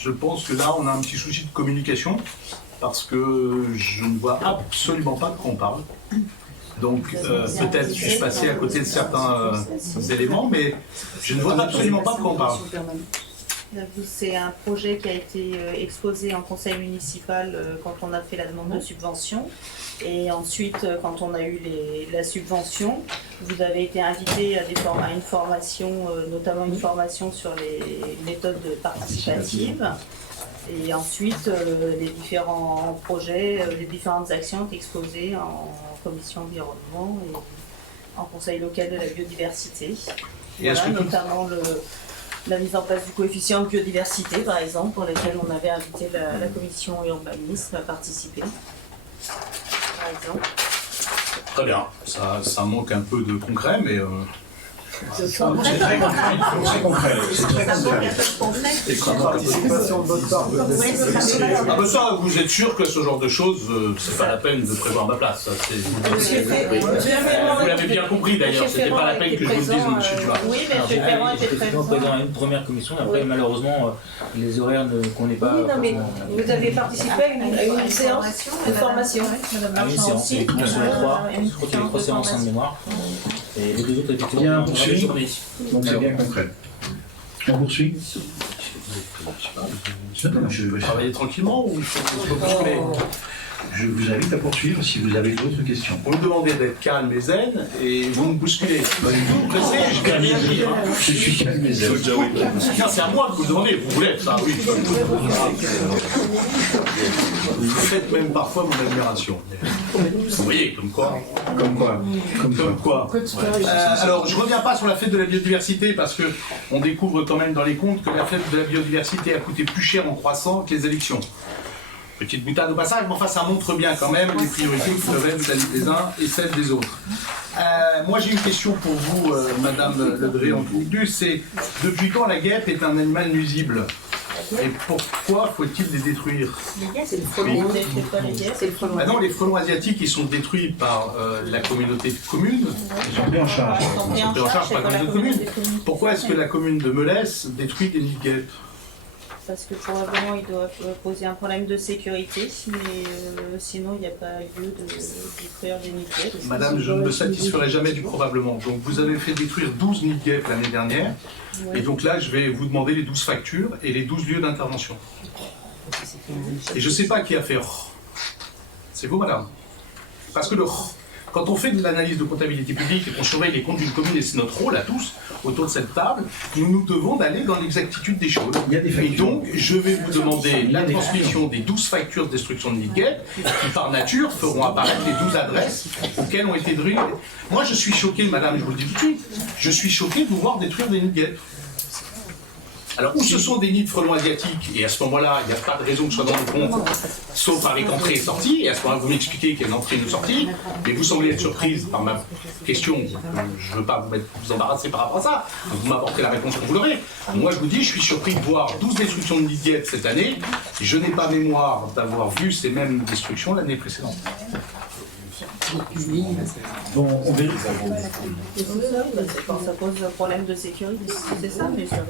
Je pense que là, on a un petit souci de communication, parce que je ne vois absolument pas de quoi on parle. Donc peut-être suis-je passé à côté de certains éléments, mais je ne vois absolument pas de quoi on parle. C'est un projet qui a été exposé en conseil municipal quand on a fait la demande de subvention. Et ensuite, quand on a eu la subvention, vous avez été invité à une formation, notamment une formation sur les méthodes participatives. Et ensuite, les différents projets, les différentes actions ont été exposées en commission environnement et en conseil local de la biodiversité. Voilà, notamment la mise en place du coefficient de biodiversité, par exemple, pour lequel on avait invité la commission urbanisme à participer, par exemple. Très bien, ça manque un peu de concret, mais... C'est très concret. C'est concret. Et participation de votre part, peut-être. Ça, vous êtes sûr que ce genre de choses, c'est pas la peine de prévoir ma place. Vous l'avez bien compris d'ailleurs, c'était pas la peine que je vous le dise, monsieur Dumas. Oui, mais le référent était présent à une première commission, après malheureusement les horaires ne connaissent pas. Oui, non, mais vous avez participé à une séance de formation. À une séance, je crois qu'il y a 3 séances en mémoire. Et les 2 autres étaient Bien, dans la journée. Donc c'est bien concret. On poursuit. Je vais travailler tranquillement ou il faut se bousculer? Je vous invite à poursuivre si vous avez d'autres questions. Vous me demandez d'être calme et zen et vous me bousculez. Pas du tout pressé, je vais rien dire. Je suis calme et zen. Non, c'est à moi de vous demander, vous voulez ça, oui. Vous faites même parfois mon admiration. Vous voyez, comme quoi. Comme quoi. Comme quoi. Alors, je ne reviens pas sur la fête de la biodiversité parce qu'on découvre quand même dans les comptes que la fête de la biodiversité a coûté plus cher en croissant que les élections. Petite boutade au passage, mais enfin ça montre bien quand même les priorités qui peuvent être celles des uns et celles des autres. Moi j'ai une question pour vous, Madame Ledré, en tout début, c'est depuis quand la guêpe est un animal nuisible? Et pourquoi faut-il les détruire? C'est le frelon. C'est le frelon. Non, les frelons asiatiques ils sont détruits par la communauté de communes. Ils sont pris en charge. Ils sont pris en charge par la communauté de communes. Pourquoi est-ce que la commune de Melès détruit des nids de guêpes? Parce que probablement ils doivent poser un problème de sécurité, mais sinon il n'y a pas lieu de détruire des nids de guêpes. Madame, je ne me satisferai jamais du probablement. Donc vous avez fait détruire 12 nids de guêpes l'année dernière, Oui. et donc là je vais vous demander les 12 factures et les 12 lieux d'intervention. Et je ne sais pas qui a fait c'est vous, madame. Parce que quand on fait de l'analyse de comptabilité publique et qu'on surveille les comptes d'une commune, et c'est notre rôle à tous, autour de cette table, nous devons d'aller dans l'exactitude des choses. Il y a des factures. Et donc, je vais vous demander la transmission des 12 factures de destruction de nids de guêpes, qui par nature feront apparaître les 12 adresses auxquelles ont été détruites. Moi, je suis choqué, madame, je vous le dis tout de suite, je suis choqué de vous voir détruire des nids de guêpes. Alors, où ce sont des nids de frelons asiatiques, et à ce moment-là, il n'y a pas de raison que ce soit dans le compte, sauf avec entrée et sortie, et à ce moment-là, vous m'expliquez qu'il y a une entrée et une sortie, mais vous semblez être surprise par ma question, je ne veux pas vous embarrasser par rapport à ça, donc vous m'apportez la réponse quand vous l'aurez. Moi, je vous dis, je suis surpris de voir 12 destructions de nids de guêpes cette année, je n'ai pas mémoire d'avoir vu ces mêmes destructions l'année précédente. Bon, on vérifie. Quand ça pose un problème de sécurité, c'est ça, mais ça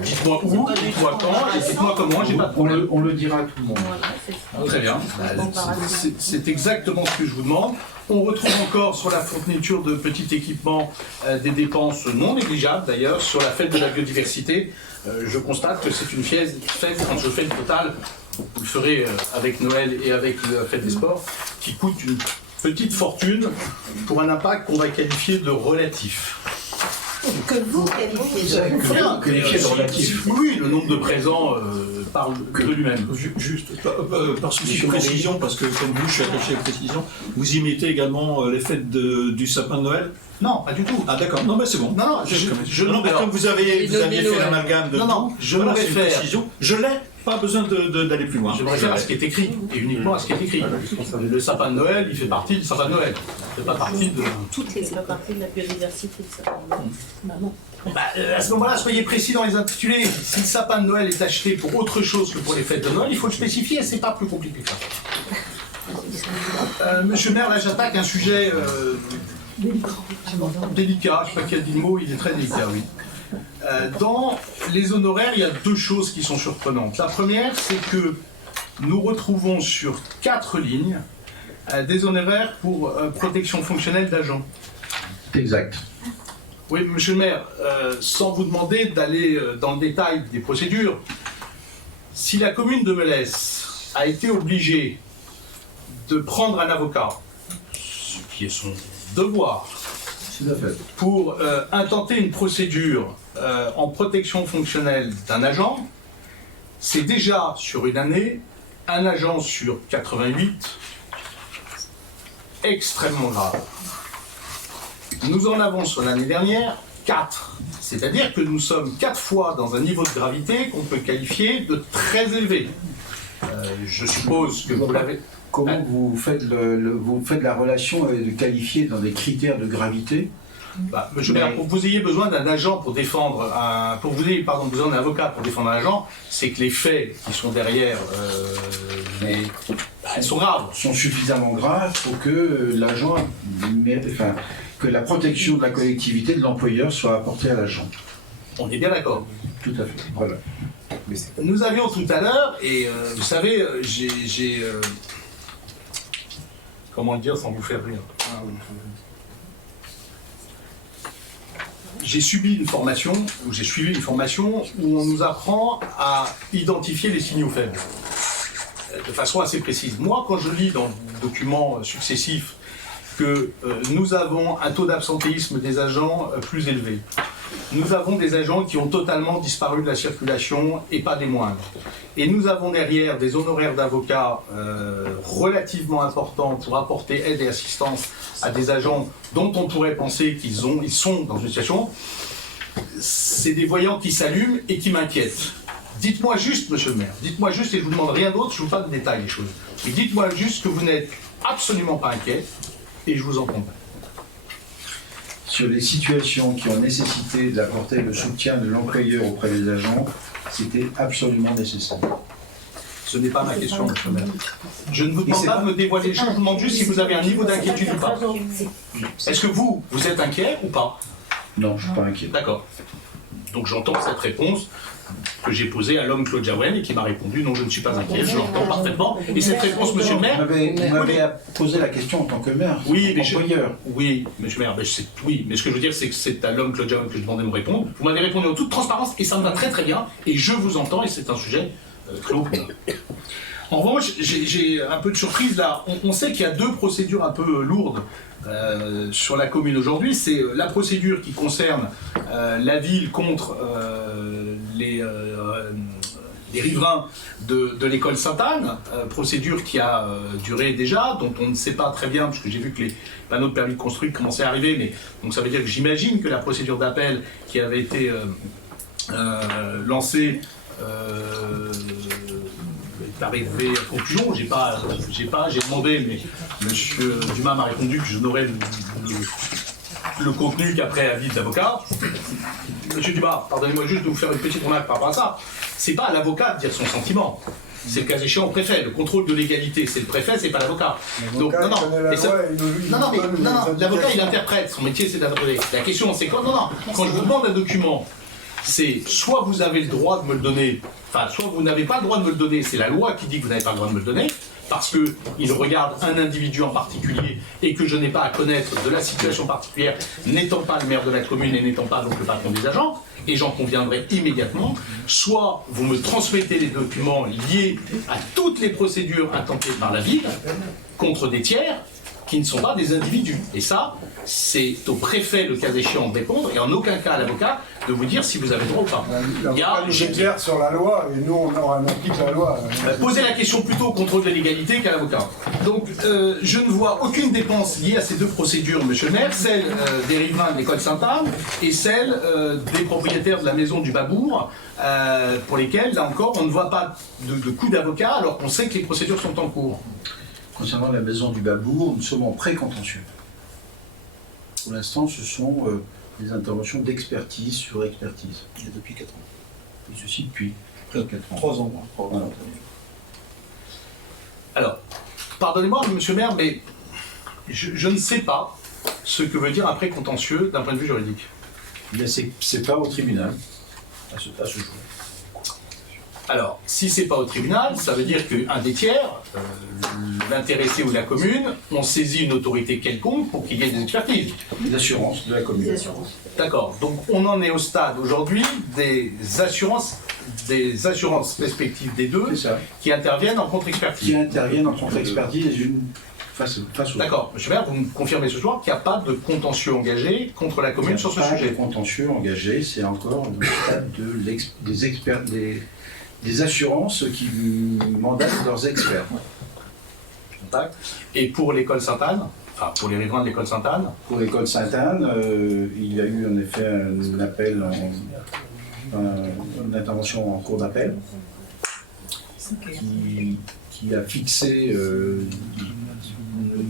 Dites-moi où, dites-moi quand, et dites-moi comment, j'ai pas de problème. On le dira à tout le monde. Très bien. C'est exactement ce que je vous demande. On retrouve encore sur la fourniture de petits équipements des dépenses non négligeables d'ailleurs sur la fête de la biodiversité. Je constate que c'est une fête, quand je fais le total, vous le ferez avec Noël et avec la fête des sports, qui coûte une petite fortune pour un impact qu'on va qualifier de relatif. Que vous qualifiez De relatif. Oui, le nombre de présents parle de lui-même. Juste, par souci de précision, parce que comme vous, je suis attaché à la précision, vous y mettez également les fêtes du sapin de Noël? Non, pas du tout. Ah d'accord, non mais c'est bon. Non, Non, mais comme vous aviez fait l'amalgame de non, je me réfère. Je l'ai, pas besoin d'aller plus loin. Je me réfère à ce qui est écrit, et uniquement à ce qui est écrit. Le sapin de Noël, il fait partie du sapin de Noël. Il fait pas partie de... c'est pas partie de la biodiversité, ça. À ce moment-là, soyez précis dans les intitulés. Si le sapin de Noël est acheté pour autre chose que pour les fêtes de Noël, il faut le spécifier, et c'est pas plus compliqué que ça. Monsieur le maire, là j'attaque un sujet délicat, je ne sais pas qui a dit le mot, il est très délicat, oui. Dans les honoraires, il y a deux choses qui sont surprenantes. La première, c'est que nous retrouvons sur 4 lignes des honoraires pour protection fonctionnelle d'agents. Exact. Oui, monsieur le maire, sans vous demander d'aller dans le détail des procédures, si la commune de Melès a été obligée de prendre un avocat, ce qui est son devoir, pour intenter une procédure en protection fonctionnelle d'un agent, c'est déjà sur une année, un agent sur 88, extrêmement grave. Nous en avons sur l'année dernière 4. C'est-à-dire que nous sommes 4 fois dans un niveau de gravité qu'on peut qualifier de très élevé. Je suppose que vous l'avez... Comment vous faites, vous faites la relation de qualifier dans des critères de gravité? Monsieur le maire, pour que vous ayez besoin d'un agent pour défendre pour que vous ayez besoin d'un avocat pour défendre un agent, c'est que les faits qui sont derrière ils sont graves. Sont suffisamment graves pour que l'agent, que la protection de la collectivité de l'employeur soit apportée à l'agent. On est bien d'accord. Tout à fait. Voilà. Nous avions tout à l'heure, et vous savez, comment le dire sans vous faire rire? J'ai suivi une formation où on nous apprend à identifier les signaux faibles de façon assez précise. Moi, quand je lis dans les documents successifs que nous avons un taux d'absentéisme des agents plus élevé, nous avons des agents qui ont totalement disparu de la circulation et pas des moindres. Et nous avons derrière des honoraires d'avocats relativement importants pour apporter aide et assistance à des agents dont on pourrait penser qu'ils sont dans une situation. C'est des voyants qui s'allument et qui m'inquiètent. Dites-moi juste, monsieur le maire, dites-moi juste, et je ne vous demande rien d'autre, je ne vous pas de détails les choses. Mais dites-moi juste que vous n'êtes absolument pas inquiet et je vous entendrai. Sur les situations qui ont nécessité d'apporter le soutien de l'employeur auprès des agents, c'était absolument nécessaire. Ce n'est pas ma question, monsieur le maire. Je ne vous demande pas de me dévoiler les choses, je vous demande juste si vous avez un niveau d'inquiétude ou pas. Est-ce que vous êtes inquiet ou pas? Non, je ne suis pas inquiet. D'accord. Donc j'entends cette réponse que j'ai posée à l'homme Claude Jaouen et qui m'a répondu non, je ne suis pas inquiet, je l'entends parfaitement. Et cette réponse, monsieur le maire... Vous m'avez posé la question en tant que maire, oui, mais employeur. Oui, monsieur le maire, oui, mais ce que je veux dire, c'est que c'est à l'homme Claude Jaouen que je demandais de me répondre. Vous m'avez répondu en toute transparence et ça me va très très bien. Et je vous entends et c'est un sujet clos. En revanche, j'ai un peu de surprise là. On sait qu'il y a 2 procédures un peu lourdes sur la commune aujourd'hui. C'est la procédure qui concerne la ville contre les riverains de l'école Sainte-Anne, procédure qui a duré déjà, dont on ne sait pas très bien, parce que j'ai vu que les panneaux de permis de construire commençaient à arriver, mais donc ça veut dire que j'imagine que la procédure d'appel qui avait été lancé est arrivé à conclusion. J'ai demandé, mais M. Dumas m'a répondu que je n'aurais le contenu qu'après avis d'avocat. M. Dumas, pardonnez-moi juste de vous faire une petite remarque par rapport à ça. C'est pas à l'avocat de dire son sentiment. C'est le cas échéant au préfet. Le contrôle de légalité, c'est le préfet, c'est pas l'avocat. Donc non, l'avocat il interprète. Son métier c'est d'interpréter. La question c'est quand je vous demande un document, c'est soit vous avez le droit de me le donner, soit vous n'avez pas le droit de me le donner. C'est la loi qui dit que vous n'avez pas le droit de me le donner. Parce qu'il regarde un individu en particulier et que je n'ai pas à connaître de la situation particulière, n'étant pas le maire de la commune et n'étant pas donc le patron des agents, et j'en conviendrai immédiatement, soit vous me transmettez les documents liés à toutes les procédures intentées par la ville contre des tiers qui ne sont pas des individus. Et ça, c'est au préfet, le cas échéant, de répondre, et en aucun cas à l'avocat de vous dire si vous avez le droit ou pas. J'ai clair sur la loi, et nous, on applique la loi. Posez la question plutôt au contrôle de légalité qu'à l'avocat. Donc, je ne vois aucune dépense liée à ces deux procédures, monsieur le maire, celle des riverains de l'école Sainte-Anne et celle des propriétaires de la maison du Babourg, pour lesquels, là encore, on ne voit pas de coût d'avocat, alors qu'on sait que les procédures sont en cours. Concernant la maison du Babourg, nous sommes en pré-contentieux. Pour l'instant, ce sont des interventions d'expertise sur expertise. Il y a depuis 4 ans. Et ceci depuis près de 4 ans. 3 ans. Voilà. Alors, pardonnez-moi, monsieur le maire, mais je ne sais pas ce que veut dire un pré-contentieux d'un point de vue juridique. Mais c'est pas au tribunal, à ce jour. Alors, si c'est pas au tribunal, ça veut dire qu'un des tiers, l'intéressé ou la commune, ont saisi une autorité quelconque pour qu'il y ait des expertises. Des assurances de la commune. D'accord. Donc on en est au stade aujourd'hui des assurances respectives des deux qui interviennent en contre-expertise. Qui interviennent en contre-expertise face au... D'accord. Monsieur le maire, vous me confirmez ce soir qu'il n'y a pas de contentieux engagé contre la commune sur ce sujet. Pas de contentieux engagé, c'est encore dans le stade des experts, des assurances qui mandatent leurs experts. Et pour l'école Sainte-Anne, enfin pour les riverains de l'école Sainte-Anne? Pour l'école Sainte-Anne, il y a eu en effet un appel, une intervention en cours d'appel qui a fixé une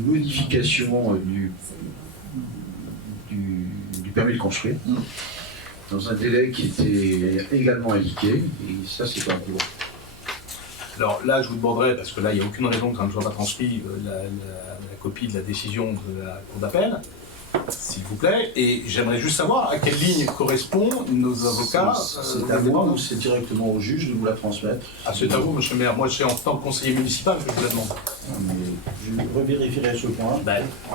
modification du permis de construire dans un délai qui était également indiqué, et ça c'est pas court. Alors là, je vous demanderai, parce que là, il n'y a aucune raison que ça ne soit pas transmis, la copie de la décision de la Cour d'appel, s'il vous plaît. Et j'aimerais juste savoir à quelle ligne correspondent nos avocats. C'est à moi ou c'est directement au juge de vous la transmettre? Ah, c'est à vous, monsieur le maire. Moi, c'est en tant que conseiller municipal que je vous la demande. Je revérifierai ce point.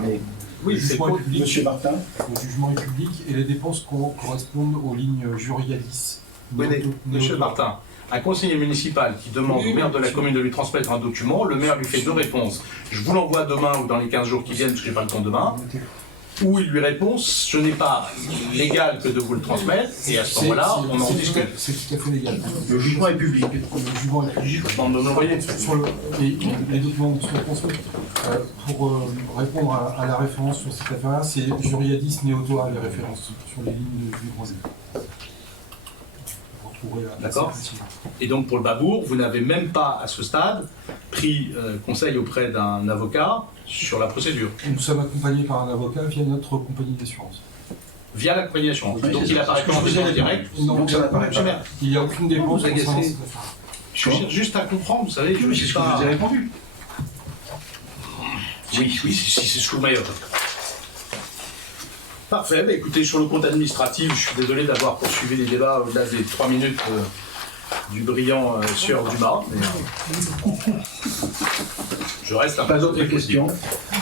Mais oui, c'est pour monsieur Martin. Le jugement est public et les dépenses correspondent aux lignes Juriadis. Oui, monsieur Martin. Un conseiller municipal qui demande au maire de la commune de lui transmettre un document, le maire lui fait deux réponses. Je vous l'envoie demain ou dans les 15 jours qui viennent, parce que je n'ai pas le temps demain. Ou il lui répond, ce n'est pas légal que de vous le transmettre, et à ce moment-là, on en discute. C'est tout à fait légal. Le jugement est public. Le jugement est public. Je demande de me l'envoyer. Les documents sont transmis. Pour répondre à la référence sur cette affaire-là, c'est Juriadis Néotoa les références sur les lignes du Groset. D'accord. Et donc pour le Babourg, vous n'avez même pas à ce stade pris conseil auprès d'un avocat sur la procédure. Nous sommes accompagnés par un avocat via notre compagnie d'assurance. Via la compagnie d'assurance. Donc il apparaît pas en dépense directe. Non, ça n'apparaît pas. Il n'y a aucune dépense. Je cherche juste à comprendre, vous savez. C'est ce que je vous ai répondu. Oui, si c'est sous le meilleur. Parfait, bah écoutez, sur le compte administratif, je suis désolé d'avoir poursuivi les débats au-delà des 3 minutes du brillant sieur Dumas. Je reste un peu... Pas d'autres questions?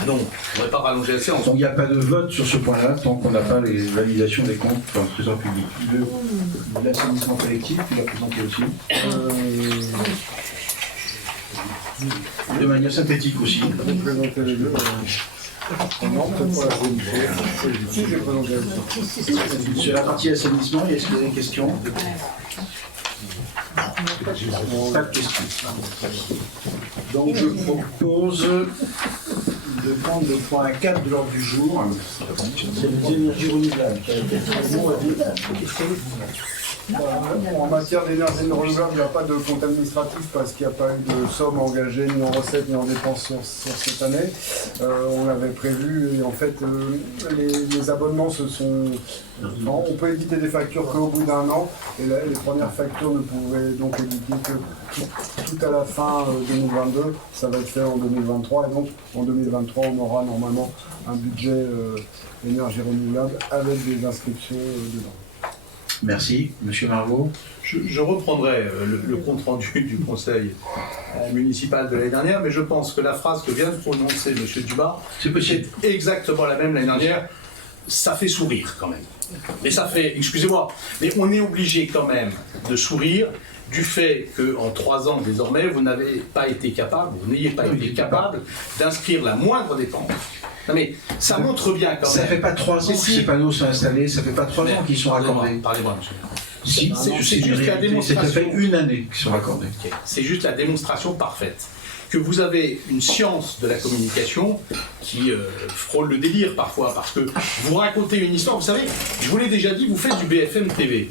Non, je ne voudrais pas rallonger la séance. Donc il n'y a pas de vote sur ce point-là tant qu'on n'a pas les validations des comptes dans le trésor public. L'assainissement collectif, tu l'as présenté aussi. De manière synthétique aussi. Sur la partie assainissement, est-ce qu'il y a des questions? Pas de questions. Donc je propose de prendre le point 4 de l'ordre du jour. C'est les énergies renouvelables. En matière d'énergie renouvelable, il n'y a pas de compte administratif parce qu'il n'y a pas eu de somme engagée ni en recettes ni en dépenses sur cette année. On l'avait prévu et en fait les abonnements se sont... Non, on peut éditer des factures qu'au bout d'un an et là, les premières factures ne pouvaient donc éditer que tout à la fin 2022. Ça va être fait en 2023 et donc en 2023 on aura normalement un budget énergie renouvelable avec des inscriptions dedans. Merci. Monsieur Margot. Je reprendrai le compte-rendu du conseil municipal de l'année dernière, mais je pense que la phrase que vient de prononcer M. Dubas est exactement la même l'année dernière. Ça fait sourire quand même. Mais ça fait, excusez-moi, mais on est obligé quand même de sourire du fait qu'en 3 ans désormais, vous n'avez pas été capable, vous n'ayez pas été capable d'inscrire la moindre dépense. Non mais ça montre bien quand même. Ça fait pas 3 ans que ces panneaux sont installés, ça fait pas 3 ans qu'ils sont raccordés. Parlez-moi, monsieur. Si, c'est juste la démonstration. Ça fait 1 année qu'ils sont raccordés. Okay. C'est juste la démonstration parfaite que vous avez une science de la communication qui frôle le délire parfois, parce que vous racontez une histoire, vous savez, je vous l'ai déjà dit, vous faites du BFM TV.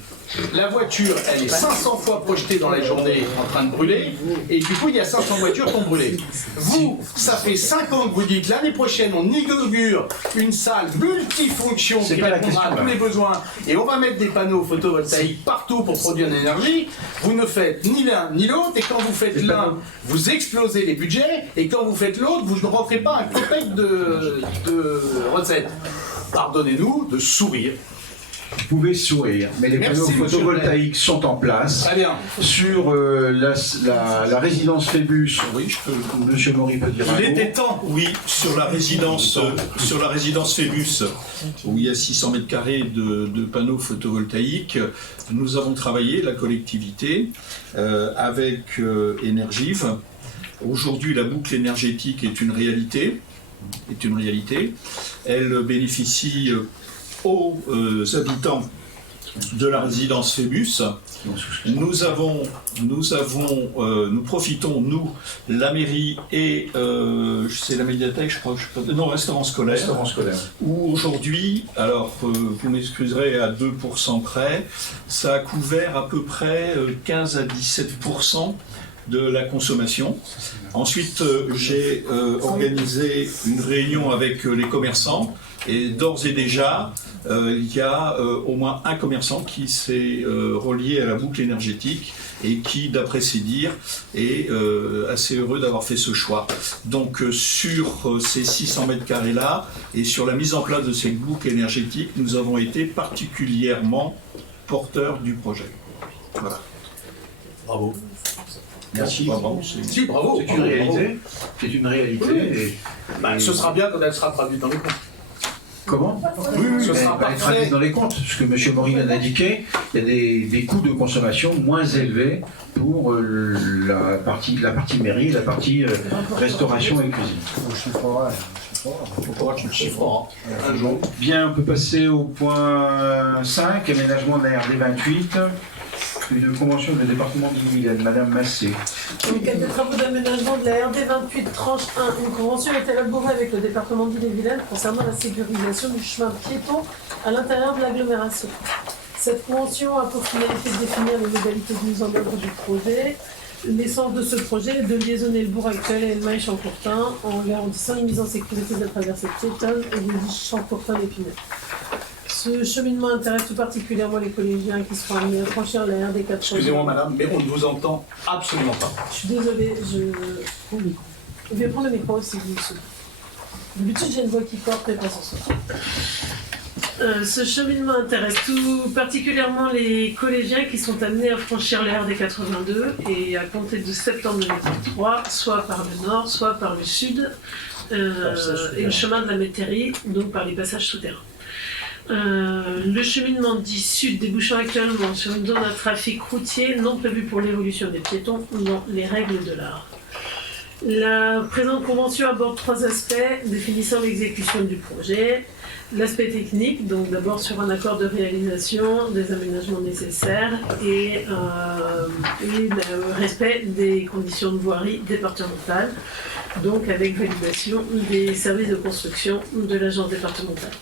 La voiture, elle est 500 fois projetée dans la journée en train de brûler, et du coup, il y a 500 voitures qui ont brûlé. Vous, ça fait 5 ans que vous dites, l'année prochaine, on inaugure une salle multifonction qui répondra à tous les besoins, et on va mettre des panneaux photovoltaïques partout pour produire de l'énergie. Vous ne faites ni l'un ni l'autre, et quand vous faites l'un, vous explosez les budgets, et quand vous faites l'autre, vous ne rentrez pas un copec de recettes. Pardonnez-nous de sourire. Vous pouvez sourire, mais les panneaux photovoltaïques sont en place. Très bien. Sur la résidence Phébus, oui, Monsieur Maury peut dire un mot. Il était temps. Oui, sur la résidence Phébus, où il y a 600 mètres carrés de panneaux photovoltaïques, nous avons travaillé, la collectivité, avec Energive. Aujourd'hui, la boucle énergétique est une réalité. Elle bénéficie aux habitants de la résidence Phébus. Nous profitons, nous, la mairie et c'est la médiathèque, je crois, restaurant scolaire. Où aujourd'hui, alors vous m'excuserez à 2% près, ça a couvert à peu près 15 à 17% de la consommation. Ensuite, j'ai organisé une réunion avec les commerçants et d'ores et déjà, il y a au moins un commerçant qui s'est relié à la boucle énergétique et qui, d'après ses dires, est assez heureux d'avoir fait ce choix. Donc sur ces 600 mètres carrés-là et sur la mise en place de cette boucle énergétique, nous avons été particulièrement porteurs du projet. Voilà. Bravo. Merci. Bravo. C'est une réalité. C'est une réalité. Oui. Ce sera bien quand elle sera traduite dans les comptes. Comment? Oui, ce sera pas traduite dans les comptes. Ce que M. Maury vient d'indiquer, il y a des coûts de consommation moins élevés pour la partie mairie, la partie restauration et cuisine. On chiffrera. Un jour. Bien, on peut passer au point 5, aménagement de la RD 28. Une convention de département d'Ille-et-Vilaine, Madame Massé. Dans le cadre des travaux d'aménagement de la RD 28 tranche 1, une convention est élaborée avec le département d'Ille-et-Vilaine concernant la sécurisation du chemin piéton à l'intérieur de l'agglomération. Cette convention a pour finalité de définir les modalités de mise en œuvre du projet. L'essence de ce projet est de liaisonner le bourg actuel et le Maille-Champourtin en garantissant une mise en sécurité de la traversée piétonne et du Champourtin-L'Épinay. Ce cheminement intéresse tout particulièrement les collégiens qui seront amenés à franchir la RD 4. Excusez-moi madame, mais on ne vous entend absolument pas. Je suis désolée, je vais prendre le micro aussi. D'habitude j'ai une voix qui porte, mais pas ce soir. Ce cheminement intéresse tout particulièrement les collégiens qui sont amenés à franchir la RD 82 et à compter de septembre 2023, soit par le nord, soit par le sud, et le chemin de la métairie, donc par les passages souterrains. Le cheminement dit sud débouchant actuellement sur une zone à trafic routier non prévue pour l'évolution des piétons dans les règles de l'art. La présente convention aborde 3 aspects définissant l'exécution du projet. L'aspect technique, donc d'abord sur un accord de réalisation des aménagements nécessaires et le respect des conditions de voirie départementale, donc avec validation des services de construction de l'agence départementale.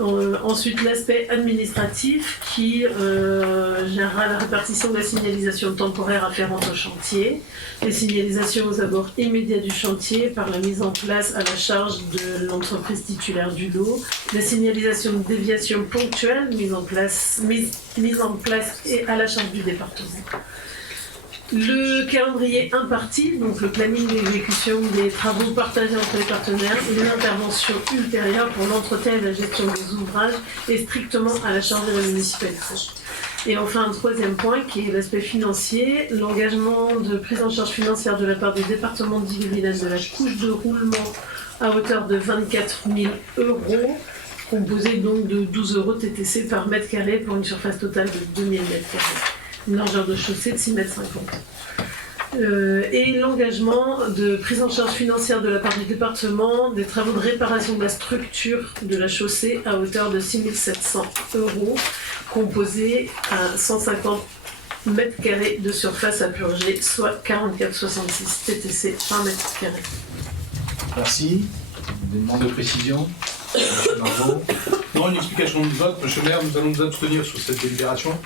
Ensuite, l'aspect administratif qui gérera la répartition de la signalisation temporaire afférente au chantier, les signalisations aux abords immédiats du chantier par la mise en place à la charge de l'entreprise titulaire du lot, la signalisation de déviation ponctuelle mise en place et à la charge du département. Le calendrier imparti, donc le planning d'exécution des travaux partagés entre les partenaires et l'intervention ultérieure pour l'entretien et la gestion des ouvrages est strictement à la charge de la municipalité. Et enfin, un troisième point qui est l'aspect financier, l'engagement de prise en charge financière de la part du département d'Ille-et-Vilaine de la couche de roulement à hauteur de 24 000 €, composé donc de 12 € TTC par mètre carré pour une surface totale de 2000 m². Une largeur de chaussée de 6,50 m. Et l'engagement de prise en charge financière de la part du département des travaux de réparation de la structure de la chaussée à hauteur de 6 700 €, composé à 150 m² de surface à purger, soit 44,66 TTC par mètre carré. Merci. Des demandes de précision. Monsieur Margot. Non, une explication de vote. Monsieur le maire, nous allons nous abstenir sur cette délibération.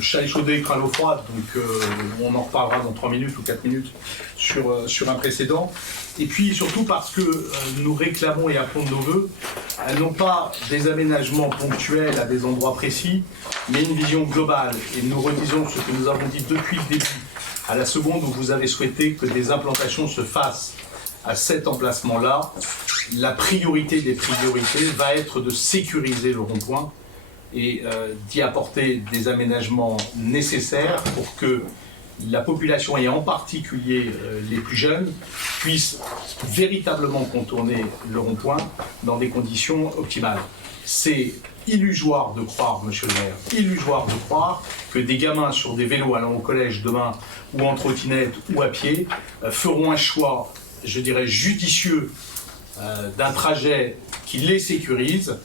Chat échaudé, craint l'eau froide, donc on en reparlera dans 3 minutes ou 4 minutes sur un précédent. Et puis surtout parce que nous réclamons et appelons de nos voeux non pas des aménagements ponctuels à des endroits précis, mais une vision globale. Et nous redisons ce que nous avons dit depuis le début, à la seconde où vous avez souhaité que des implantations se fassent à cet emplacement-là. La priorité des priorités va être de sécuriser le rond-point et d'y apporter des aménagements nécessaires pour que la population, et en particulier les plus jeunes, puissent véritablement contourner le rond-point dans des conditions optimales. C'est illusoire de croire, monsieur le maire, illusoire de croire que des gamins sur des vélos allant au collège demain, ou en trottinette, ou à pied, feront un choix, je dirais, judicieux d'un trajet qui les sécurise.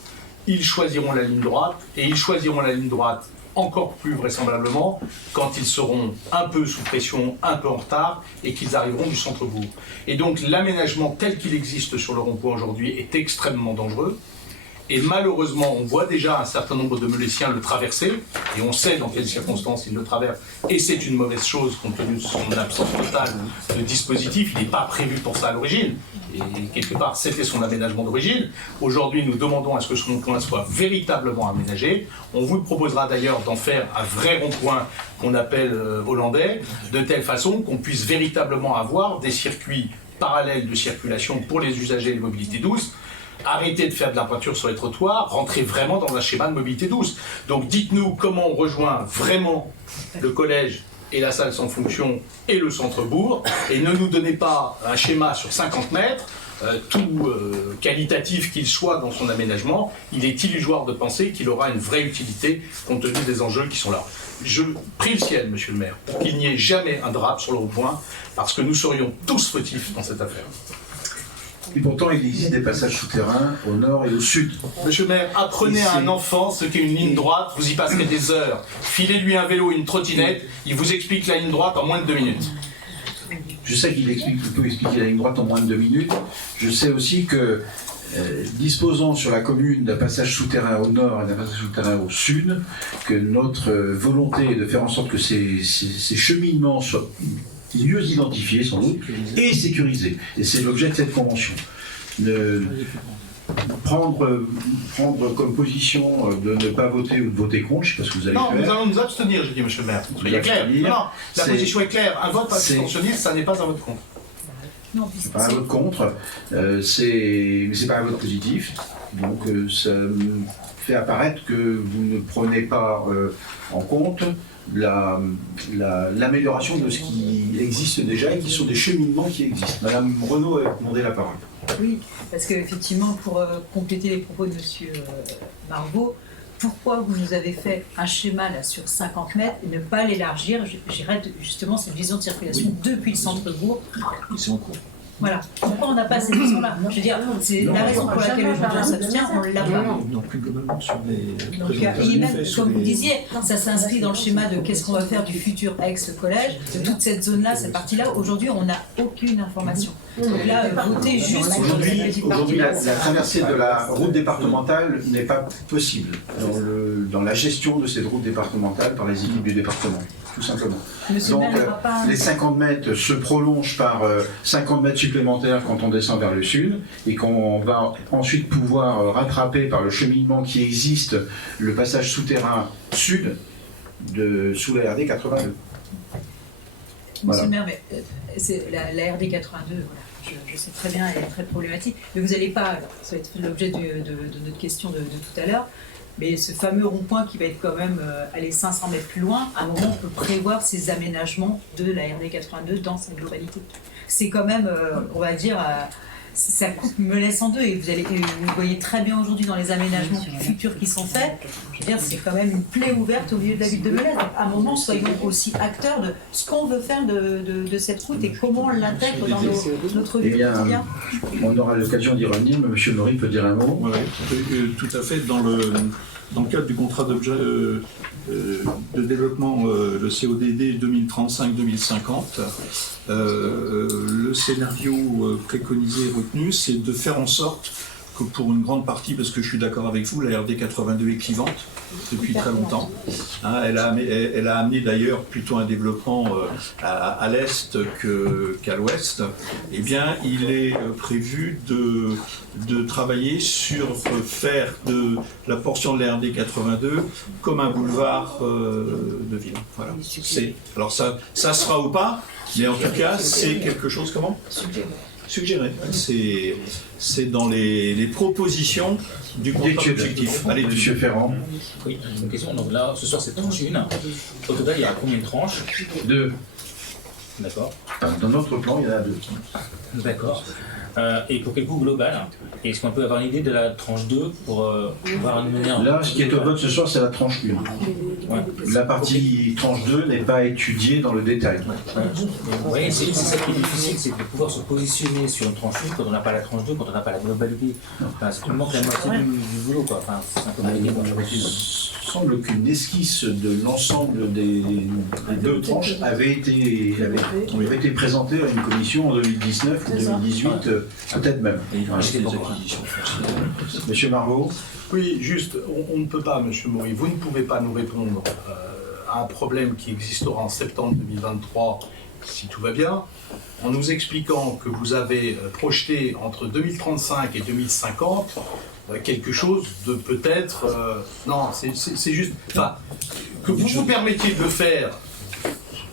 Ils choisiront la ligne droite, et ils choisiront la ligne droite encore plus vraisemblablement quand ils seront un peu sous pression, un peu en retard, et qu'ils arriveront du centre-bourg. Et donc l'aménagement tel qu'il existe sur le rond-point aujourd'hui est extrêmement dangereux. Et malheureusement, on voit déjà un certain nombre de Meulésiens le traverser, et on sait dans quelles circonstances ils le traversent, et c'est une mauvaise chose compte tenu de son absence totale de dispositif. Il n'est pas prévu pour ça à l'origine, et quelque part c'était son aménagement d'origine. Aujourd'hui, nous demandons à ce que ce rond-point soit véritablement aménagé. On vous proposera d'ailleurs d'en faire un vrai rond-point qu'on appelle hollandais, de telle façon qu'on puisse véritablement avoir des circuits parallèles de circulation pour les usagers de mobilité douce. Arrêtez de faire de la peinture sur les trottoirs, rentrez vraiment dans un schéma de mobilité douce. Donc dites-nous comment on rejoint vraiment le collège et la salle sans fonction et le centre-bourg, et ne nous donnez pas un schéma sur 50 mètres, tout qualitatif qu'il soit dans son aménagement. Il est illusoire de penser qu'il aura une vraie utilité compte tenu des enjeux qui sont là. Je prie le ciel, monsieur le maire, pour qu'il n'y ait jamais un drame sur le rond-point, parce que nous serions tous fautifs dans cette affaire. Et pourtant, il existe des passages souterrains au nord et au sud. Monsieur le maire, apprenez à un enfant ce qu'est une ligne droite, vous y passerez des heures. Filez-lui un vélo, une trottinette, il vous explique la ligne droite en moins de 2 minutes. Je sais qu'il peut expliquer la ligne droite en moins de 2 minutes. Je sais aussi que, disposant sur la commune d'un passage souterrain au nord et d'un passage souterrain au sud, que notre volonté est de faire en sorte que ces cheminements soient mieux identifiés sans doute et sécurisés. Et c'est l'objet de cette convention. Prendre comme position de ne pas voter ou de voter contre, je ne sais pas ce que vous allez faire. Non, nous allons nous abstenir, je dis, monsieur le maire. Soyez clair. Non, la position est claire. Un vote abstentionniste, ça n'est pas un vote contre. Non, c'est pas un vote contre, mais c'est pas un vote positif. Donc ça fait apparaître que vous ne prenez pas en compte l'amélioration de ce qui existe déjà et qui sont des cheminements qui existent. Madame Renaud a demandé la parole. Oui, parce qu'effectivement, pour compléter les propos de monsieur Margot, pourquoi vous nous avez fait un schéma là, sur 50 mètres et ne pas l'élargir, j'irais justement cette vision de circulation depuis le centre-bourg. C'est en cours. Voilà. Pourquoi on n'a pas cette notion-là? Je veux dire, c'est la raison pour laquelle le gouvernement s'abstient, on l'a pas. Donc plus globalement sur les Donc, et même, comme vous disiez, ça s'inscrit dans le schéma de qu'est-ce qu'on va faire du futur ex-collège. Toute cette zone-là, cette partie-là, aujourd'hui, on n'a aucune information. Donc là, voter juste sur cette petite Aujourd'hui, partie. la traversée de la route départementale n'est pas possible dans la gestion de cette route départementale par les équipes du département, tout simplement. Monsieur Donc, le maire n'aura pas- les 50 mètres se prolongent par 50 mètres supplémentaires quand on descend vers le sud et qu'on va ensuite pouvoir rattraper par le cheminement qui existe le passage souterrain sud sous la RD 82. Monsieur le maire, mais c'est la RD 82, voilà, je sais très bien, elle est très problématique, mais vous n'allez pas, ça va être l'objet de notre question de tout à l'heure, mais ce fameux rond-point qui va être quand même aller 500 mètres plus loin, à un moment on peut prévoir ces aménagements de la RD 82 dans sa globalité. C'est quand même, on va dire, ça coupe me laisse en deux, et vous le voyez très bien aujourd'hui dans les aménagements futurs qui sont faits. Je veux dire, c'est quand même une plaie ouverte au milieu de la ville de Melun. Donc, à un moment, soyons aussi acteurs de ce qu'on veut faire de cette route et comment on l'intègre dans notre vie Eh bien, quotidienne. on aura l'occasion d'y revenir, mais M. Maury peut dire un mot. Ouais, tout à fait. Dans le cadre du contrat d'objet de développement, le CODD 2035-2050, le scénario préconisé et retenu, c'est de faire en sorte que pour une grande partie, parce que je suis d'accord avec vous, la RD 82 est clivante depuis très longtemps. Hein, elle a amené d'ailleurs plutôt un développement à l'est qu'à l'ouest. Eh bien, il est prévu de travailler sur faire de la portion de la RD 82 comme un boulevard de ville. Voilà. Alors ça sera ou pas, mais en tout cas, c'est quelque chose, comment ? Suggéré. C'est dans les propositions du contrat d'objectif. Allez, Monsieur Ferrand. Oui, une question. Donc là, ce soir, c'est tranche 1. Au total, il y a combien de tranches? 2. D'accord. Dans notre plan, il y en a 2. D'accord. Et pour quel coût global? Est-ce qu'on peut avoir une idée de la tranche 2 pour pouvoir mener en... Là, ce qui est au vote ce soir, c'est la tranche 1. Ouais. La partie tranche 2 n'est pas étudiée dans le détail. Oui, c'est ça qui est difficile, c'est de pouvoir se positionner sur une tranche 1 quand on n'a pas la tranche 2, quand on n'a pas la globalité. Enfin, c'est manque la moitié du boulot, quoi. Enfin, c'est un peu compliqué. Il semble qu'une esquisse de l'ensemble des deux tranches avait été présentée à une commission en 2019 ou 2018, peut-être même. Monsieur Margot. Oui, juste, on ne peut pas, Monsieur Maury, vous ne pouvez pas nous répondre à un problème qui existera en septembre 2023, si tout va bien, en nous expliquant que vous avez projeté entre 2035 et 2050 quelque chose de peut-être... non, c'est juste... Enfin, que vous vous permettiez de le faire,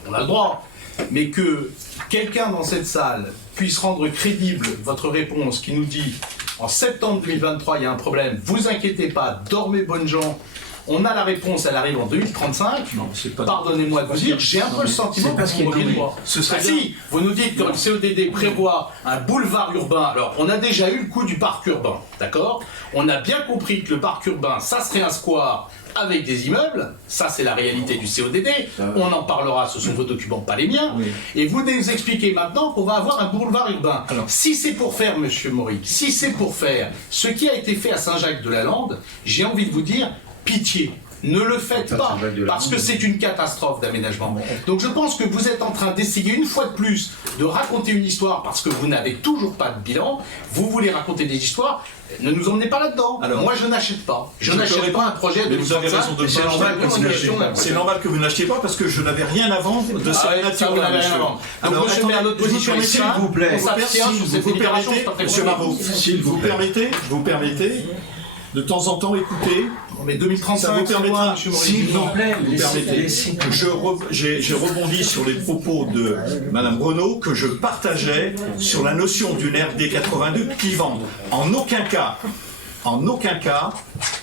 on a le droit, mais que quelqu'un dans cette salle puisse rendre crédible votre réponse qui nous dit en septembre 2023 il y a un problème, vous inquiétez pas, dormez bonnes gens, on a la réponse, elle arrive en 2035. Non, c'est pas... Pardonnez-moi de vous dire, j'ai un peu le sentiment que vous moquez de moi. Si, vous nous dites que le CODD prévoit un boulevard urbain, alors on a déjà eu le coup du parc urbain, d'accord? On a bien compris que le parc urbain, ça serait un square avec des immeubles, ça c'est la réalité du CODD, on en parlera, ce sont vos documents, pas les miens, Oui. et vous nous expliquez maintenant qu'on va avoir un boulevard urbain. Alors, si c'est pour faire, Monsieur Maury, si c'est pour faire ce qui a été fait à Saint-Jacques-de-la-Lande, j'ai envie de vous dire, pitié, ne le faites pas, parce que c'est une catastrophe d'aménagement. Donc je pense que vous êtes en train d'essayer une fois de plus de raconter une histoire parce que vous n'avez toujours pas de bilan, vous voulez raconter des histoires, ne nous emmenez pas là-dedans. Alors, moi je n'achète pas. Je n'achète pas un projet de... Mais vous avez raison de c'est normal que vous n'achetiez pas. C'est normal que vous n'achetiez pas parce que je n'avais rien à vendre de cette nature-là. Donc monsieur met à notre position s'il vous plaît, on s'abstient sur cette délibération, c'est pas très Monsieur Marot, compliqué. vous permettez de temps en temps écouter. Mais 2035, ça vous permettra, Monsieur Maury. s'il vous plaît, vous permettez. J'ai rebondi sur les propos de Madame Renaud que je partageais sur la notion d'une RD 82 clivante. En aucun cas,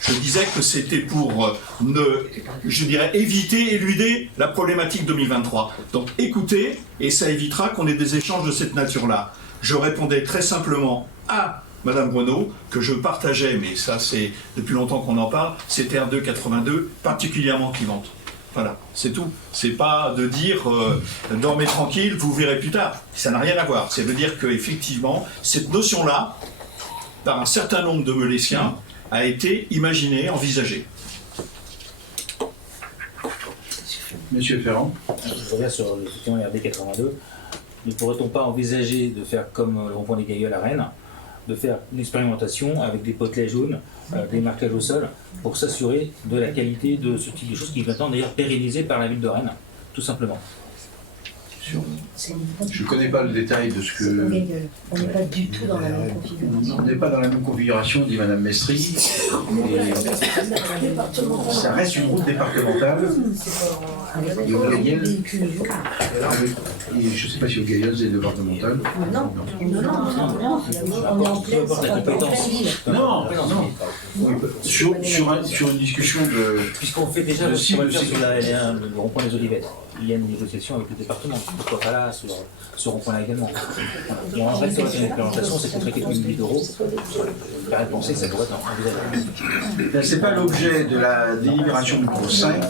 je disais que c'était pour éviter, éluder la problématique 2023. Donc écoutez, et ça évitera qu'on ait des échanges de cette nature-là. Je répondais très simplement à Madame Renaud, que je partageais, mais ça c'est depuis longtemps qu'on en parle, c'était R2 82 particulièrement clivante. Voilà, c'est tout. C'est pas de dire dormez tranquille, vous verrez plus tard. Ça n'a rien à voir. C'est de dire qu'effectivement, cette notion-là, par un certain nombre de Meléciens, a été imaginée, envisagée. Monsieur Ferrand. Je reviens sur effectivement les RD 82. Ne pourrait-on pas envisager de faire comme le rond-point des Gaillots à Rennes, de faire une expérimentation avec des potelets jaunes, des marquages au sol, pour s'assurer de la qualité de ce type de choses qui est maintenant d'ailleurs pérennisé par la ville de Rennes, tout simplement. Je ne connais pas le détail de ce que... On n'est pas du tout dans la même configuration. On n'est pas dans la même configuration, dit Madame Mestry. Ça reste une route départementale. Et au Gaillel, je ne sais pas si au Gaillel c'est départemental. Non, on est en pleine ville. Non. Sur une discussion de... Puisqu'on fait déjà le sur le rond-point des Olivettes, il y a une négociation avec le département. Pourquoi pas là, sur ce rond-point-là également. Et en vrai, sur une implémentation, c'est contre quelques milliers d'euros. Il paraît penser que ça doit être envisageable. Ce n'est pas l'objet de la délibération du groupe 5.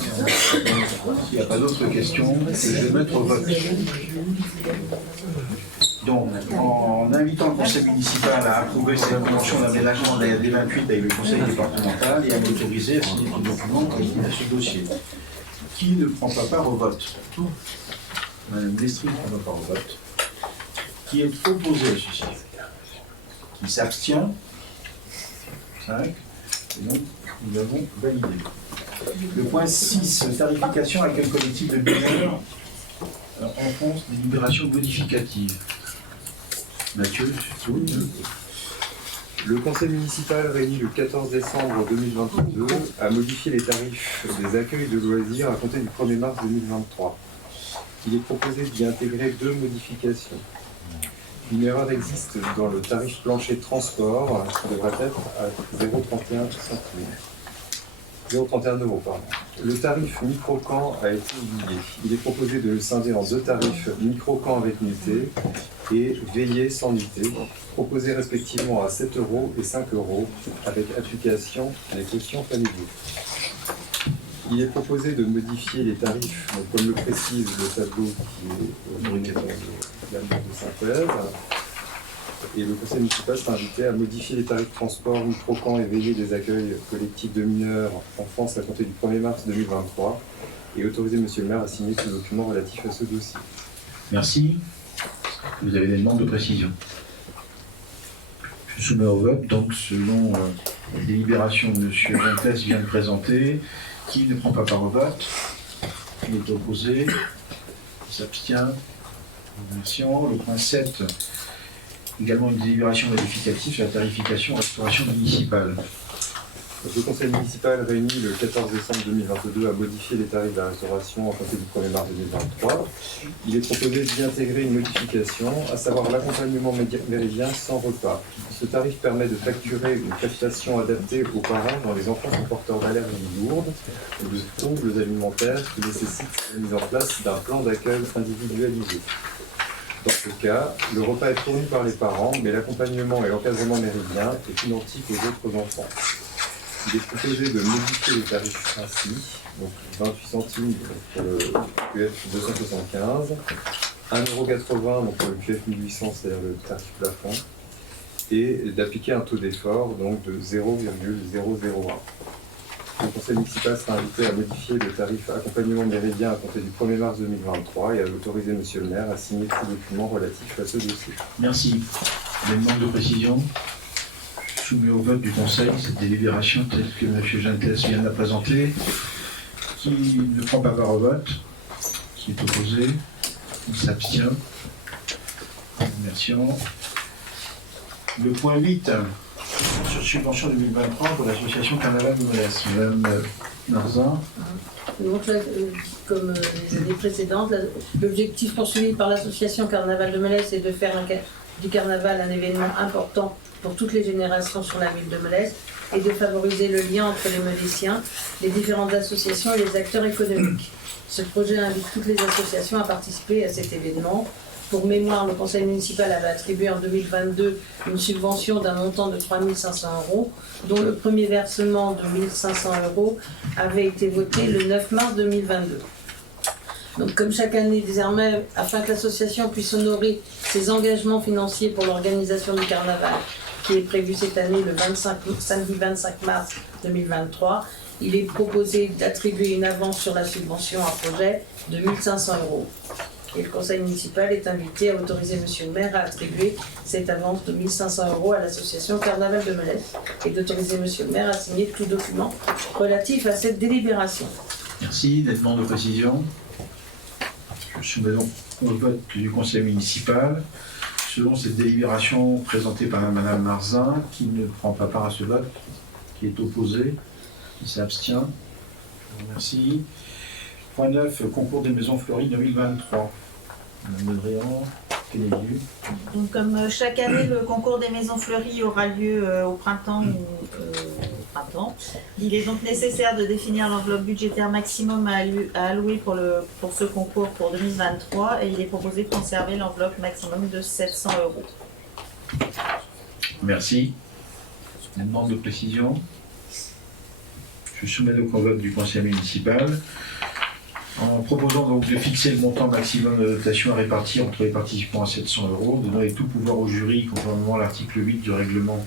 S'il n'y a pas d'autres questions, je vais mettre au vote. Donc, en invitant le conseil municipal à approuver cette convention d'aménagement de la D28 avec le conseil départemental et à m'autoriser à signer les documents liés à ce dossier. Qui ne prend pas part au vote? Madame Mestry ne prend pas part au vote. Qui est opposé à ceci? Qui s'abstient? 5. Et donc, nous avons validé. Le point 6, tarification avec un collectif de mineurs enfance, délibération modificative. Mathieu, oui. Le conseil municipal réuni le 14 décembre 2022 a modifié les tarifs des accueils de loisirs à compter du 1er mars 2023. Il est proposé d'y intégrer 2 modifications. Une erreur existe dans le tarif plancher de transport, qui devrait être à 0,31 €. Le tarif micro-camp a été oublié. Il est proposé de le scinder en 2 tarifs micro-camp avec nuitée et veillée sans nuitée, proposés respectivement à 7 € et 5 € avec application des quotients familiaux. Il est proposé de modifier les tarifs, donc comme le précise le tableau qui est de synthèse. Et le conseil municipal s'est invité à modifier les tarifs de transport micro-camp et veillée des accueils collectifs de mineurs en France à compter du 1er mars 2023 et autoriser monsieur le maire à signer ce document relatif à ce dossier. Merci. Vous avez des demandes de précision. Je soumets au vote, donc selon la délibération que M. Gentes vient de présenter, qui ne prend pas part au vote, qui est opposé, qui s'abstient, le point 7, également une délibération modificative sur la tarification restauration municipale. Le conseil municipal réuni le 14 décembre 2022 a modifié les tarifs de la restauration à compter du 1er mars 2023. Il est proposé d'y intégrer une modification, à savoir l'accompagnement méridien sans repas. Ce tarif permet de facturer une prestation adaptée aux parents dont les enfants sont porteurs d'allergies lourdes ou de troubles alimentaires qui nécessitent la mise en place d'un plan d'accueil individualisé. Dans ce cas, le repas est fourni par les parents, mais l'accompagnement et l'encadrement méridien est identique aux autres enfants. Il est proposé de modifier les tarifs ainsi, donc 28 centimes pour le QF 275, 1,80 € donc pour le QF 1800, c'est-à-dire le tarif plafond, et d'appliquer un taux d'effort donc de 0,001. Le conseil municipal sera invité à modifier le tarif accompagnement méridien à compter du 1er mars 2023 et à autoriser monsieur le maire à signer tout document relatif à ce dossier. Merci. Des demandes de précision? Soumis au vote du conseil cette délibération telle que M. Gentes vient de la présenter. Qui ne prend pas part au vote? Qui est opposé? Qui s'abstient? Merci. Le point 8, sur subvention 2023 pour l'association Carnaval de Molès. Madame Narzin. Donc, comme les années précédentes, l'objectif poursuivi par l'association Carnaval de Molès est de faire du carnaval un événement important pour toutes les générations sur la ville de Molès et de favoriser le lien entre les Molésiens, les différentes associations et les acteurs économiques. Ce projet invite toutes les associations à participer à cet événement Pour mémoire, le conseil municipal avait attribué en 2022 une subvention d'un montant de 3 500 €, dont le premier versement de 1 500 € avait été voté le 9 mars 2022. Donc, comme chaque année, désormais, afin que l'association puisse honorer ses engagements financiers pour l'organisation du carnaval, qui est prévu cette année le samedi 25 mars 2023, il est proposé d'attribuer une avance sur la subvention à projet de 1 500 €. Et le conseil municipal est invité à autoriser monsieur le maire à attribuer cette avance de 1 500 € à l'association Carnaval de Melette et d'autoriser monsieur le maire à signer tout document relatif à cette délibération. Merci. Des demandes de précision? Je soumets donc au vote du conseil municipal. Selon cette délibération présentée par Madame Marzin, qui ne prend pas part à ce vote, qui est opposé, qui s'abstient. Je vous remercie. Point 9, concours des maisons fleuries 2023. Madame Le Dréan, quel est l'élu? Donc, comme chaque année, le concours des maisons fleuries aura lieu au printemps ou au printemps. Il est donc nécessaire de définir l'enveloppe budgétaire maximum à allouer pour ce concours pour 2023 et il est proposé de conserver l'enveloppe maximum de 700 €. Merci. Une demande de précision? Je soumets donc au vote du conseil municipal. En proposant donc de fixer le montant maximum de dotation à répartir entre les participants à 700 €, de donner tout pouvoir au jury conformément à l'article 8 du règlement,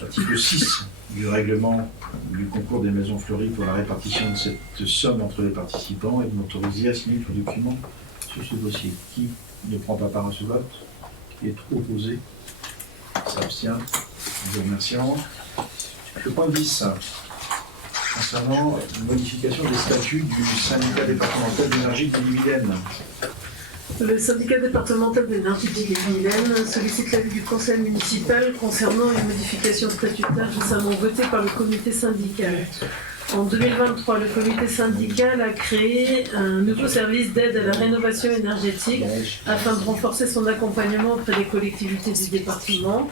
l'article 6 du règlement du concours des maisons fleuries pour la répartition de cette somme entre les participants et de m'autoriser à signer tout document sur ce dossier. Qui ne prend pas part à ce vote? Qui est opposé? S'abstient? Je vous remercie. Le point 10. Concernant la modification des statuts du syndicat départemental d'énergie de l'Ille-et-Vilaine. Le syndicat départemental d'énergie de l'Ille-et-Vilaine sollicite l'avis du conseil municipal concernant une modification statutaire récemment votée par le comité syndical. En 2023, le comité syndical a créé un nouveau service d'aide à la rénovation énergétique afin de renforcer son accompagnement auprès des collectivités du département.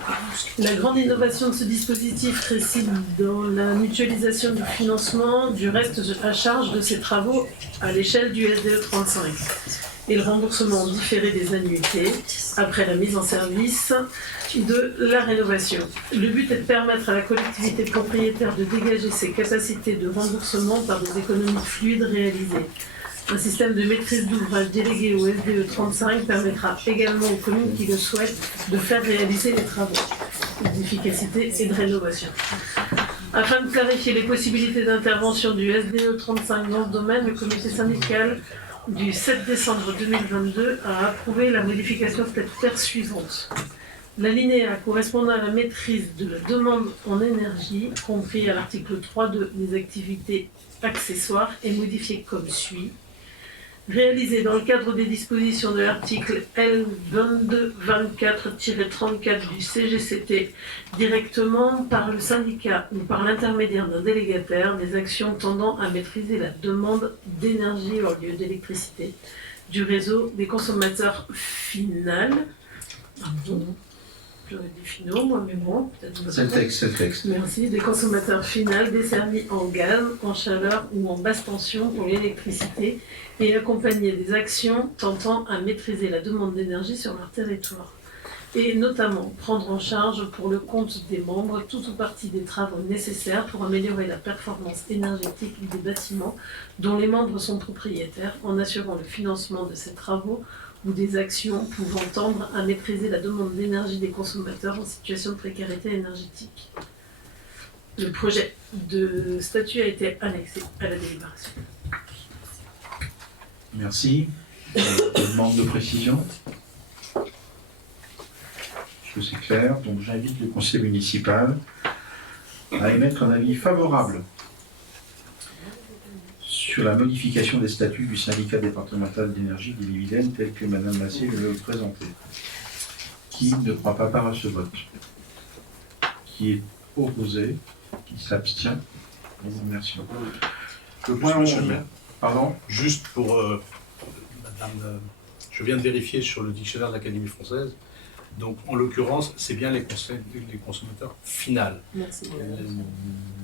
La grande innovation de ce dispositif réside dans la mutualisation du financement du reste à charge de ces travaux à l'échelle du SDE 35 et le remboursement différé des annuités après la mise en service de la rénovation. Le but est de permettre à la collectivité propriétaire de dégager ses capacités de remboursement par des économies fluides réalisées. Un système de maîtrise d'ouvrage délégué au SDE 35 permettra également aux communes qui le souhaitent de faire réaliser les travaux d'efficacité et de rénovation. Afin de clarifier les possibilités d'intervention du SDE 35 dans ce domaine, le comité syndical du 7 décembre 2022 a approuvé la modification statutaire suivante. L'alinéa correspondant à la maîtrise de la demande en énergie, compris à l'article 3.2 des activités accessoires, est modifié comme suit. Réalisé dans le cadre des dispositions de l'article L2224-34 du CGCT, directement par le syndicat ou par l'intermédiaire d'un délégataire, des actions tendant à maîtriser la demande d'énergie hors lieu d'électricité du réseau des consommateurs finals. J'aurais dit finaux, moi, mais bon, peut-être. C'est le texte, c'est le texte. Merci. Des consommateurs finals desservis en gaz, en chaleur ou en basse tension pour l'électricité et accompagner des actions tentant à maîtriser la demande d'énergie sur leur territoire. Et notamment prendre en charge pour le compte des membres toute ou partie des travaux nécessaires pour améliorer la performance énergétique des bâtiments dont les membres sont propriétaires en assurant le financement de ces travaux ou des actions pouvant tendre à maîtriser la demande d'énergie des consommateurs en situation de précarité énergétique. Le projet de statut a été annexé à la délibération. Merci. Demande de précision? Est-ce que c'est clair? Donc j'invite le conseil municipal à émettre un avis favorable sur la modification des statuts du syndicat départemental d'énergie d'Ille-et-Vilaine tel que Mme Massé le présenté. Qui ne prend pas part à ce vote? Qui est opposé? Qui s'abstient? Je vous remercie. Le point 11. Pardon? Juste pour madame, je viens de vérifier sur le dictionnaire de l'Académie française. Donc, en l'occurrence, c'est bien les consommateurs finales. Merci.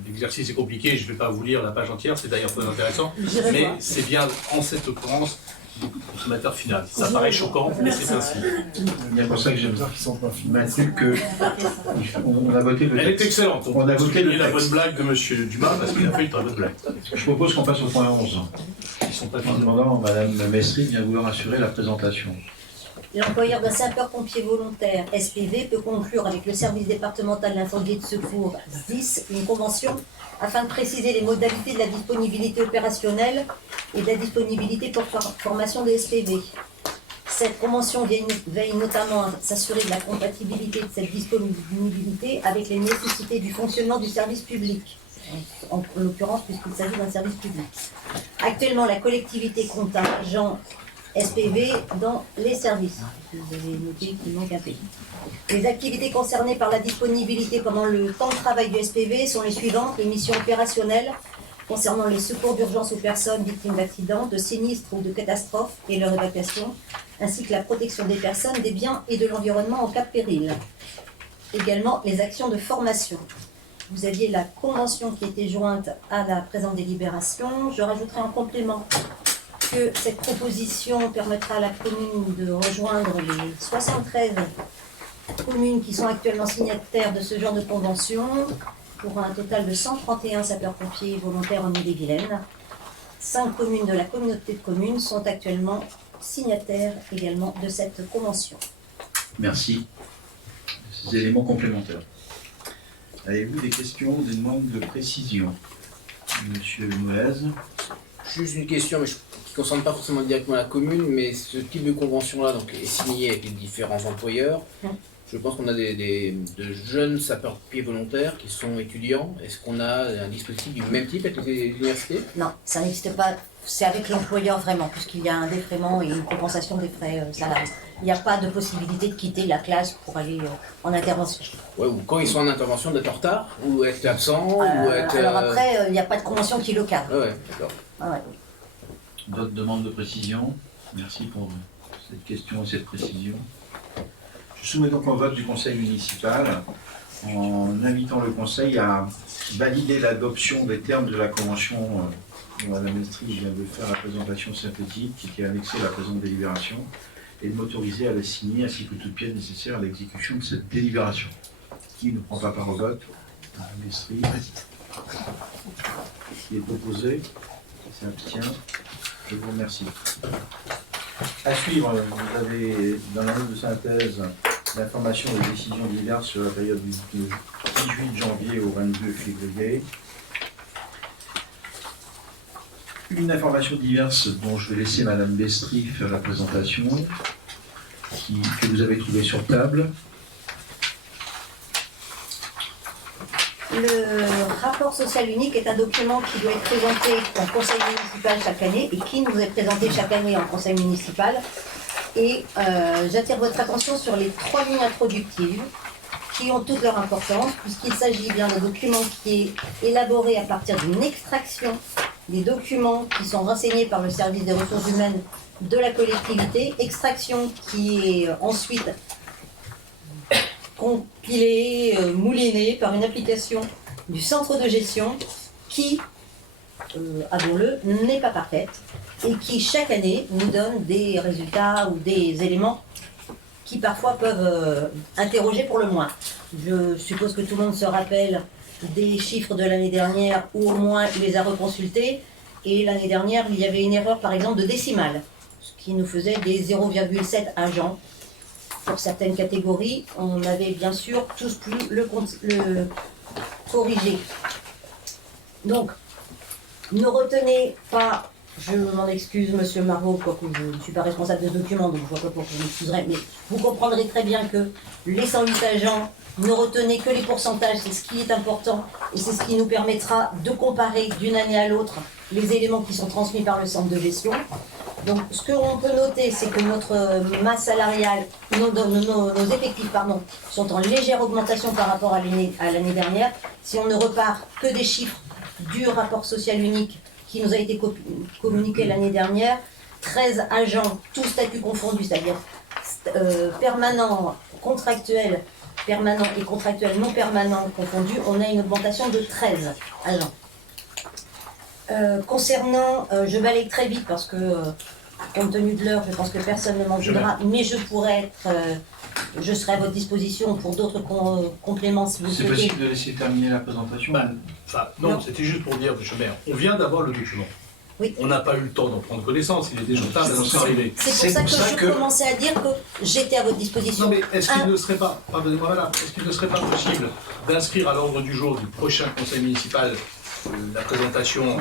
L'exercice est compliqué, je ne vais pas vous lire la page entière, c'est d'ailleurs très intéressant. Mais c'est bien, en cette occurrence, consommateur final. Ça paraît choquant, mais c'est ainsi. C'est pour ça que j'aime maintenu que on a voté le Elle est texte. excellente. On a voté le la bonne texte. blague de M. Dumas, parce qu'il a fait une très bonne blague. Je propose qu'on passe au point 11. Ils sont pas En demandant, Madame Mestri vient vouloir assurer la présentation. L'employeur d'un sapeur-pompier volontaire SPV peut conclure avec le service départemental d'incendie et de secours 10 une convention afin de préciser les modalités de la disponibilité opérationnelle et de la disponibilité pour formation des SPV. Cette convention veille notamment à s'assurer de la compatibilité de cette disponibilité avec les nécessités du fonctionnement du service public, en l'occurrence puisqu'il s'agit d'un service public. Actuellement, la collectivité compte un agent SPV dans les services. Vous avez noté qu'il manque un pays. Les activités concernées par la disponibilité pendant le temps de travail du SPV sont les suivantes: les missions opérationnelles concernant les secours d'urgence aux personnes victimes d'accidents, de sinistres ou de catastrophes et leur évacuation, ainsi que la protection des personnes, des biens et de l'environnement en cas de péril. Également les actions de formation. Vous aviez la convention qui était jointe à la présente délibération. Je rajouterai en complément que cette proposition permettra à la commune de rejoindre les 73 communes qui sont actuellement signataires de ce genre de convention, pour un total de 131 sapeurs-pompiers volontaires en Ille-et-Vilaine. 5 communes de la communauté de communes sont actuellement signataires également de cette convention. Merci. Ces éléments complémentaires. Avez-vous des questions, des demandes de précision? Monsieur Moulez. Juste une question, mais qui ne concerne pas forcément directement la commune, mais ce type de convention-là donc, est signé avec les différents employeurs. Je pense qu'on a de jeunes sapeurs-pompiers volontaires qui sont étudiants. Est-ce qu'on a un dispositif du même type avec les universités? Non, ça n'existe pas. C'est avec l'employeur vraiment, puisqu'il y a un défraiement et une compensation des frais salariés. Il n'y a pas de possibilité de quitter la classe pour aller en intervention. Ouais, ou quand ils sont en intervention d'être en retard, ou être absent, ou être... Alors après, il n'y a pas de convention qui le cadre. Ouais, d'accord. Ouais. D'autres demandes de précision? Merci pour cette question et cette précision. Je soumets donc au vote du conseil municipal en invitant le conseil à valider l'adoption des termes de la convention dont Madame Mestri vient de faire la présentation synthétique qui est annexée à la présente délibération et de m'autoriser à la signer ainsi que toute pièce nécessaire à l'exécution de cette délibération. Qui ne prend pas part au vote? Madame Mestri. Qui est opposé? Qui s'abstient? Je vous remercie. À suivre, vous avez dans la note de synthèse l'information des décisions diverses sur la période du 18 janvier au 22 février. Une information diverse dont je vais laisser Madame Mestri faire la présentation, que vous avez trouvée sur table. Le rapport social unique est un document qui doit être présenté au conseil municipal chaque année et qui nous est présenté chaque année en conseil municipal. Et j'attire votre attention sur les 3 lignes introductives qui ont toute leur importance, puisqu'il s'agit bien d'un document qui est élaboré à partir d'une extraction des documents qui sont renseignés par le service des ressources humaines de la collectivité, extraction qui est ensuite compilée, moulinée par une application du centre de gestion qui, avouons-le, n'est pas parfaite et qui chaque année nous donne des résultats ou des éléments qui parfois peuvent interroger pour le moins. Je suppose que tout le monde se rappelle des chiffres de l'année dernière ou au moins il les a reconsultés, et l'année dernière il y avait une erreur par exemple de décimale, ce qui nous faisait des 0,7 agents. Pour certaines catégories, on avait bien sûr tous pu le corriger. Donc, ne retenez pas, je m'en excuse Monsieur Marot, quoique je ne suis pas responsable de ce document, donc je vois pas pourquoi je m'excuserai, mais vous comprendrez très bien que les 108 agents, ne retenez que les pourcentages, c'est ce qui est important, et c'est ce qui nous permettra de comparer d'une année à l'autre les éléments qui sont transmis par le centre de gestion. Donc, ce qu'on peut noter, c'est que notre masse salariale, nos effectifs, sont en légère augmentation par rapport à l'année dernière. Si on ne repart que des chiffres du rapport social unique qui nous a été communiqué l'année dernière, 13 agents, tous statuts confondus, c'est-à-dire permanents, contractuels, permanents et contractuels non permanents confondus, on a une augmentation de 13 agents. Concernant, je vais aller très vite parce que Compte tenu de l'heure, je pense que personne ne m'en voudra, mais je pourrais être, je serai à votre disposition pour d'autres compléments si vous C'est souhaitez. possible de laisser terminer la présentation? Non, c'était juste pour dire, monsieur le maire, on vient d'avoir le document. Oui. On n'a pas eu le temps d'en prendre connaissance, il est déjà tard, mais on s'est arrivé. C'est pour ça que je commençais à dire que j'étais à votre disposition. Non mais est-ce qu'il ne serait pas, pardonnez-moi madame, est-ce qu'il ne serait pas possible d'inscrire à l'ordre du jour du prochain conseil municipal la présentation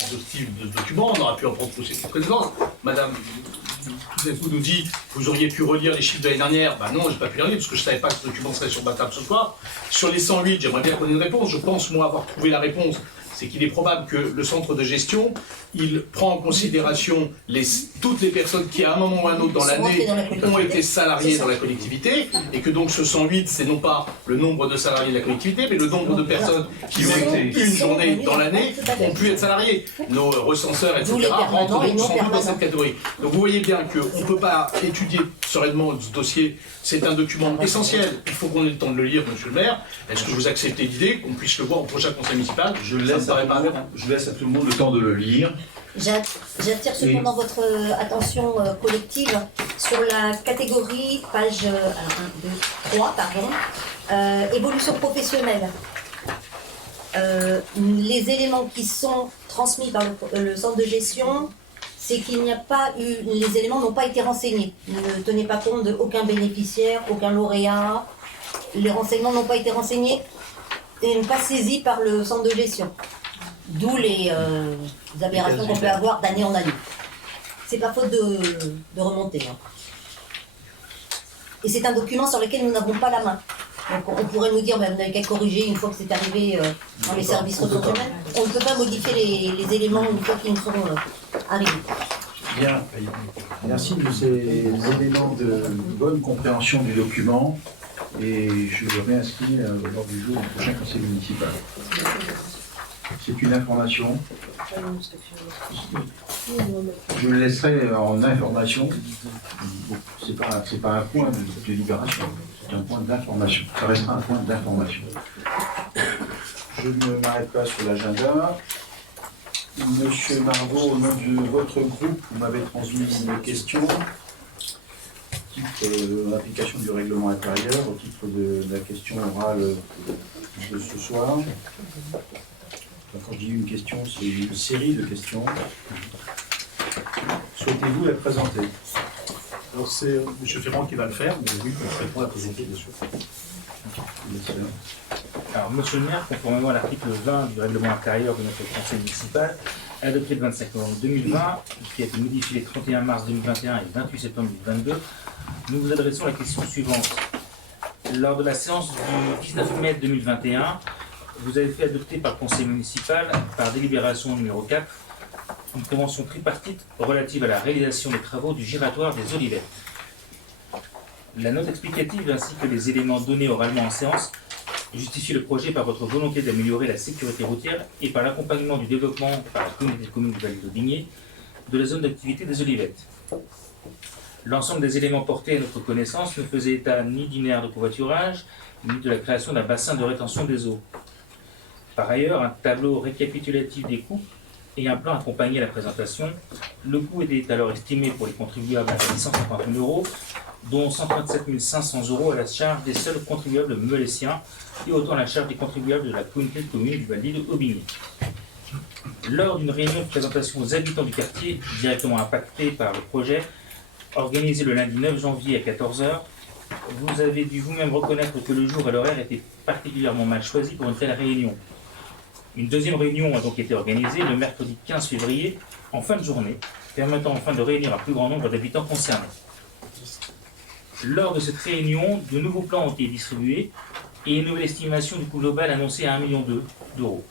exhaustive de ce document? On aura pu en prendre connaissance. Madame, tout d'un coup nous dit, vous auriez pu relire les chiffres de l'année dernière. Ben non, je n'ai pas pu les relire parce que je ne savais pas que ce document serait sur ma table ce soir. Sur les 108, j'aimerais bien qu'on ait une réponse. Je pense, moi, avoir trouvé la réponse. C'est qu'il est probable que le centre de gestion, il prend en considération toutes les personnes qui, à un moment ou à un autre dans l'année, ont été salariées dans la collectivité, et que donc ce 108, c'est non pas le nombre de salariés de la collectivité, mais le nombre de personnes qui ont été une journée dans l'année ont pu être salariées. Nos recenseurs, etc., rentrent donc sans doute dans cette catégorie. Donc vous voyez bien qu'on ne peut pas étudier sereinement ce dossier. C'est un document essentiel. Il faut qu'on ait le temps de le lire, monsieur le maire. Est-ce que vous acceptez l'idée qu'on puisse le voir au prochain conseil municipal? Je laisse à tout le monde le temps de le lire. J'attire cependant votre attention collective sur la catégorie, page 3, évolution professionnelle. Les éléments qui sont transmis par le centre de gestion, c'est qu'il n'y a pas eu, les éléments n'ont pas été renseignés. Ne tenez pas compte d'aucun bénéficiaire, aucun lauréat. Les renseignements n'ont pas été renseignés et pas saisis par le centre de gestion. D'où les aberrations qu'on peut avoir d'année en année. C'est pas faute de remonter. Hein. Et c'est un document sur lequel nous n'avons pas la main. Donc on pourrait nous dire, ben, vous n'avez qu'à corriger une fois que c'est arrivé dans les services ressources humaines. On ne peut pas modifier les éléments une fois qu'ils nous seront arrivés. Bien, merci de ces éléments de bonne compréhension du document et je le réinscris lors du jour du prochain conseil municipal. C'est une information. Je le laisserai en information. C'est pas un point de délibération, c'est un point d'information. Ça restera un point d'information. Je ne m'arrête pas sur l'agenda. Monsieur Margot, au nom de votre groupe, vous m'avez transmis une question au titre de l'application du règlement intérieur, au titre de la question orale de ce soir. Quand je dis une question, c'est une série de questions. Souhaitez-vous la présenter? Alors c'est M. Ferrand qui va le faire, mais oui, on se répond à la présenter, bien sûr. Alors, monsieur le maire, conformément à l'article 20 du règlement intérieur de notre conseil municipal, adopté le 25 novembre 2020, qui a été modifié les 31 mars 2021 et 28 septembre 2022, nous vous adressons la question suivante. Lors de la séance du 19 mai 2021, vous avez fait adopter par le conseil municipal, par délibération numéro 4, une convention tripartite relative à la réalisation des travaux du giratoire des Olivettes. La note explicative ainsi que les éléments donnés oralement en séance justifient le projet par votre volonté d'améliorer la sécurité routière et par l'accompagnement du développement par la communauté de communes du Val d'Aubigné de la zone d'activité des Olivettes. L'ensemble des éléments portés à notre connaissance ne faisait état ni d'une aire de covoiturage, ni de la création d'un bassin de rétention des eaux. Par ailleurs, un tableau récapitulatif des coûts et un plan accompagnaient la présentation. Le coût était alors estimé pour les contribuables à 650 000 €, dont 137 500 € à la charge des seuls contribuables meulésiens et autant à la charge des contribuables de la communauté de communes du Val d'Aubigné. Lors d'une réunion de présentation aux habitants du quartier directement impactés par le projet, organisée le lundi 9 janvier à 14 h, vous avez dû vous-même reconnaître que le jour et l'horaire étaient particulièrement mal choisis pour une telle réunion. Une deuxième réunion a donc été organisée le mercredi 15 février, en fin de journée, permettant enfin de réunir un plus grand nombre d'habitants concernés. Lors de cette réunion, de nouveaux plans ont été distribués et une nouvelle estimation du coût global annoncée à 1,2 million d'euros.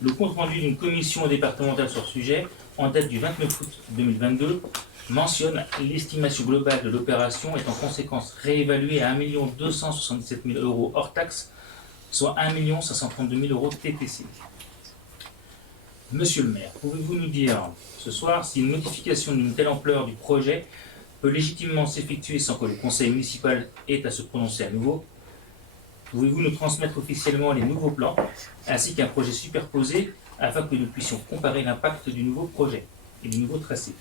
Le compte-rendu d'une commission départementale sur ce sujet, en date du 29 août 2022, mentionne l'estimation globale de l'opération est en conséquence réévaluée à 1 277 000 € hors taxe, soit 1 532 000 € TTC. Monsieur le maire, pouvez-vous nous dire ce soir si une notification d'une telle ampleur du projet peut légitimement s'effectuer sans que le conseil municipal ait à se prononcer à nouveau? Pouvez-vous nous transmettre officiellement les nouveaux plans ainsi qu'un projet superposé afin que nous puissions comparer l'impact du nouveau projet et du nouveau tracé?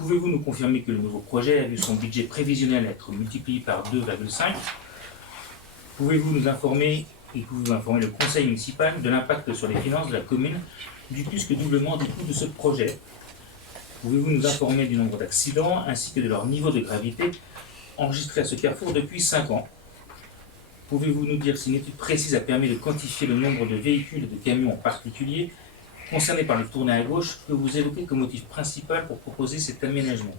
Pouvez-vous nous confirmer que le nouveau projet a vu son budget prévisionnel être multiplié par 2,5? Pouvez-vous nous informer et pouvez-vous informer le conseil municipal de l'impact sur les finances de la commune du plus que doublement du coût de ce projet? Pouvez-vous nous informer du nombre d'accidents ainsi que de leur niveau de gravité enregistré à ce carrefour depuis 5 ans? Pouvez-vous nous dire si une étude précise a permis de quantifier le nombre de véhicules et de camions en particulier concernés par le tourné à gauche que vous évoquez comme motif principal pour proposer cet aménagement?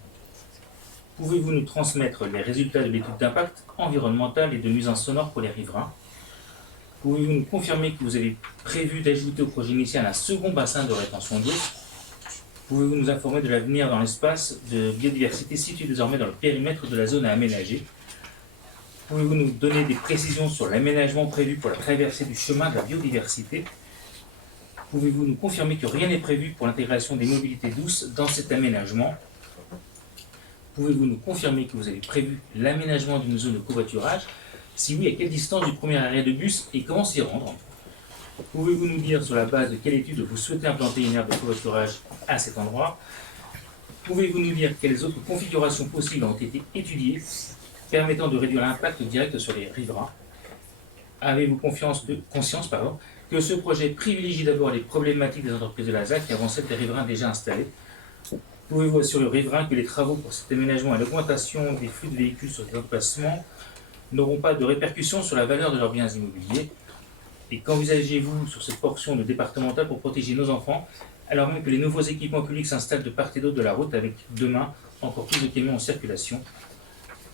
Pouvez-vous nous transmettre les résultats de l'étude d'impact environnemental et de nuisances sonores pour les riverains? Pouvez-vous nous confirmer que vous avez prévu d'ajouter au projet initial un second bassin de rétention d'eau? Pouvez-vous nous informer de l'avenir dans l'espace de biodiversité situé désormais dans le périmètre de la zone à aménager? Pouvez-vous nous donner des précisions sur l'aménagement prévu pour la traversée du chemin de la biodiversité? Pouvez-vous nous confirmer que rien n'est prévu pour l'intégration des mobilités douces dans cet aménagement? Pouvez-vous nous confirmer que vous avez prévu l'aménagement d'une zone de covoiturage? Si oui, à quelle distance du premier arrêt de bus et comment s'y rendre? Pouvez-vous nous dire sur la base de quelle étude vous souhaitez implanter une aire de covoiturage à cet endroit? Pouvez-vous nous dire quelles autres configurations possibles ont été étudiées permettant de réduire l'impact direct sur les riverains? Avez-vous conscience que ce projet privilégie d'abord les problématiques des entreprises de la ZAC avant celles des riverains déjà installés? Pouvez-vous assurer aux riverains que les travaux pour cet aménagement et l'augmentation des flux de véhicules sur ces emplacements n'auront pas de répercussions sur la valeur de leurs biens immobiliers? Et qu'envisagez-vous sur cette portion de départementale pour protéger nos enfants, alors même que les nouveaux équipements publics s'installent de part et d'autre de la route avec demain encore plus de camions en circulation?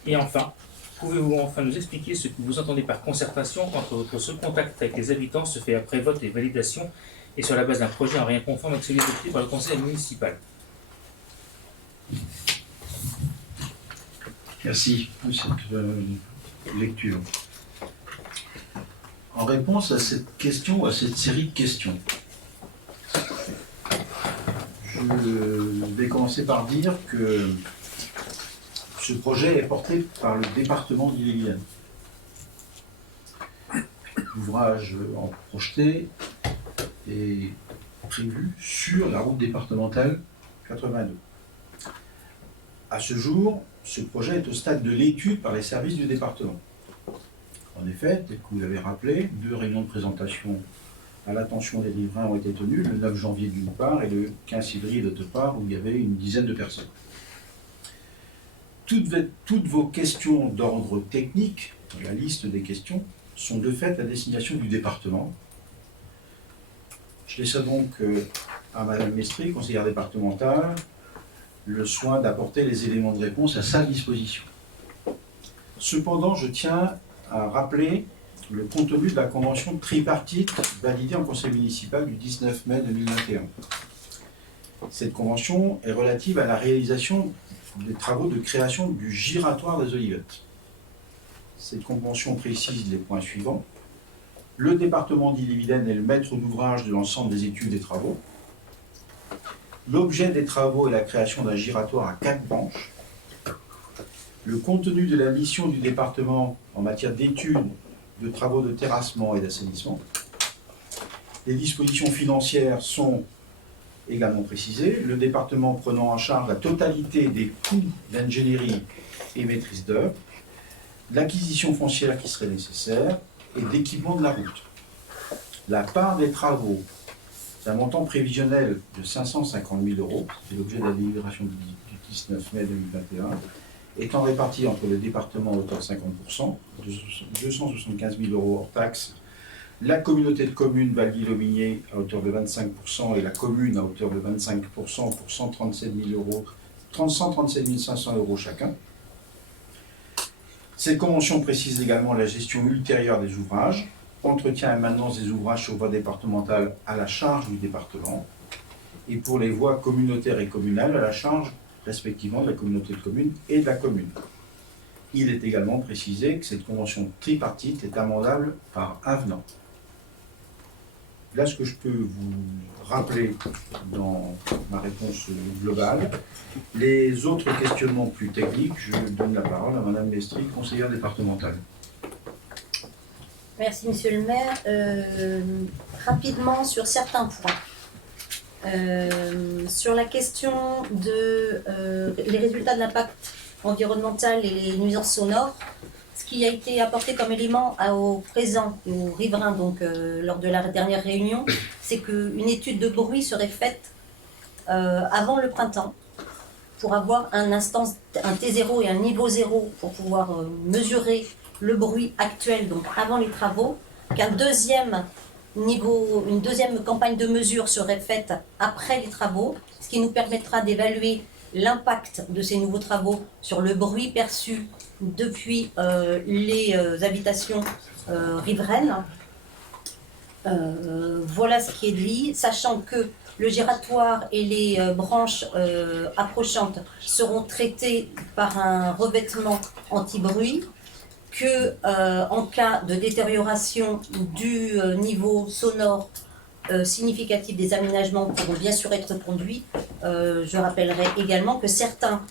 Et enfin, pouvez-vous enfin nous expliquer ce que vous entendez par concertation quand votre seul contact avec les habitants se fait après vote et validation et sur la base d'un projet en rien conforme avec celui adopté par le conseil municipal? Merci pour cette lecture. En réponse à cette question, à cette série de questions, je vais commencer par dire que ce projet est porté par le département d'Ille-et-Vilaine. L'ouvrage en projeté est prévu sur la route départementale 82. À ce jour, ce projet est au stade de l'étude par les services du département. En effet, tel que vous l'avez rappelé, 2 réunions de présentation à l'attention des riverains ont été tenues, le 9 janvier d'une part et le 15 février d'autre part, où il y avait une dizaine de personnes. Toutes vos questions d'ordre technique, la liste des questions, sont de fait à destination du département. Je laisse donc à Madame Mestri, conseillère départementale, le soin d'apporter les éléments de réponse à sa disposition. Cependant, je tiens à rappeler le contenu de la convention tripartite validée en conseil municipal du 19 mai 2021. Cette convention est relative à la réalisation des travaux de création du giratoire des Olivettes. Cette convention précise les points suivants. Le département d'Ille-et-Vilaine est le maître d'ouvrage de l'ensemble des études et travaux. L'objet des travaux est la création d'un giratoire à 4 branches. Le contenu de la mission du département en matière d'études, de travaux de terrassement et d'assainissement. Les dispositions financières sont également précisées. Le département prenant en charge la totalité des coûts d'ingénierie et maîtrise d'œuvre, l'acquisition foncière qui serait nécessaire et d'équipement de la route. La part des travaux d'un montant prévisionnel de 550 000 €, c'est l'objet de la délibération du 19 mai 2021, étant répartie entre le département à hauteur de 50%, 275 000 € hors taxes, la communauté de communes Val-d'Ille-au-Minier à hauteur de 25% et la commune à hauteur de 25% pour 137 500 € chacun. Cette convention précise également la gestion ultérieure des ouvrages, entretien et maintenance des ouvrages sur voie départementale à la charge du département, et pour les voies communautaires et communales à la charge respectivement de la communauté de communes et de la commune. Il est également précisé que cette convention tripartite est amendable par avenant. Là, ce que je peux vous rappeler dans ma réponse globale. Les autres questionnements plus techniques, je donne la parole à Madame Mestri, conseillère départementale. Merci, Monsieur le maire. Rapidement, sur certains points. Sur la question de les résultats de l'impact environnemental et les nuisances sonores, ce qui a été apporté comme élément au présent et aux riverains donc, lors de la dernière réunion, c'est qu'une étude de bruit serait faite avant le printemps pour avoir un T0 et un niveau 0 pour pouvoir mesurer le bruit actuel donc avant les travaux, qu'un une deuxième campagne de mesure serait faite après les travaux, ce qui nous permettra d'évaluer l'impact de ces nouveaux travaux sur le bruit perçu depuis les habitations riveraines. Voilà ce qui est dit, sachant que le giratoire et les branches approchantes seront traitées par un revêtement anti-bruit, que en cas de détérioration du niveau sonore significatif des aménagements pourront bien sûr être conduits. Je rappellerai également que certains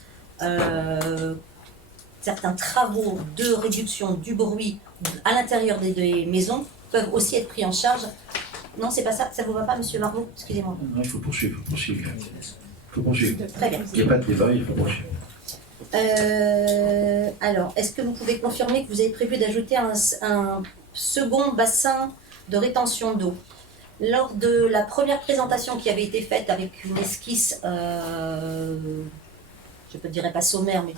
travaux de réduction du bruit à l'intérieur des maisons peuvent aussi être pris en charge. Non, c'est pas ça, ça vous va pas, monsieur Margot? Excusez-moi. Non, il faut poursuivre, Très bien. Il n'y a pas de débat, il faut poursuivre. Alors, est-ce que vous pouvez confirmer que vous avez prévu d'ajouter un second bassin de rétention d'eau? Lors de la première présentation qui avait été faite avec une esquisse, je ne dirais pas sommaire, mais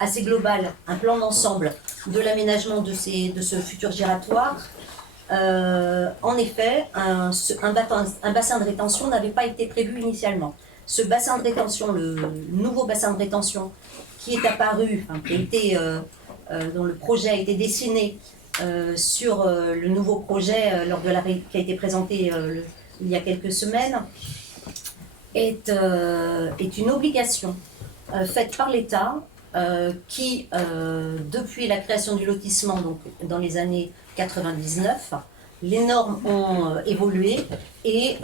assez globale, un plan d'ensemble de l'aménagement de ce futur giratoire, en effet, un bassin de rétention n'avait pas été prévu initialement. Ce bassin de rétention, le nouveau bassin de rétention qui est apparu, dont le projet a été dessiné sur le nouveau projet qui a été présenté il y a quelques semaines, est une obligation faite par l'État qui, depuis la création du lotissement, donc dans les années 99, les normes ont évolué et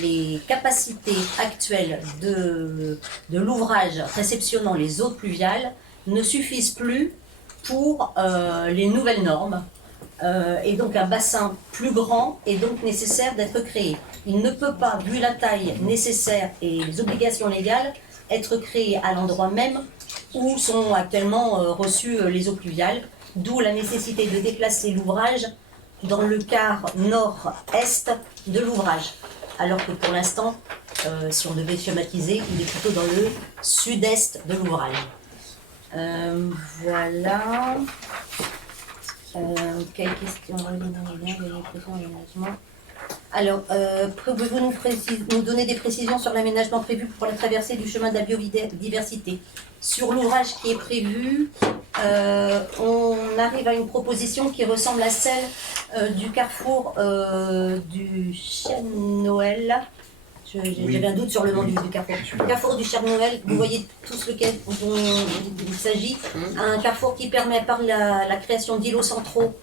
les capacités actuelles de l'ouvrage réceptionnant les eaux pluviales ne suffisent plus pour les nouvelles normes. Et donc un bassin plus grand est donc nécessaire d'être créé. Il ne peut pas, vu la taille nécessaire et les obligations légales, être créé à l'endroit même où sont actuellement reçues les eaux pluviales, d'où la nécessité de déplacer l'ouvrage dans le quart nord-est de l'ouvrage. Alors que pour l'instant, si on devait schématiser, il est plutôt dans le sud-est de l'ouvrage. Voilà. Quelle question? Alors, pouvez-vous nous donner des précisions sur l'aménagement prévu pour la traversée du chemin de la biodiversité? Sur l'ouvrage qui est prévu, on arrive à une proposition qui ressemble à celle du carrefour du Chêne Noël. J'avais un doute sur le nom du carrefour. Carrefour du Chêne Noël, vous voyez tout ce dont il s'agit. Un carrefour qui permet, par la création d'îlots centraux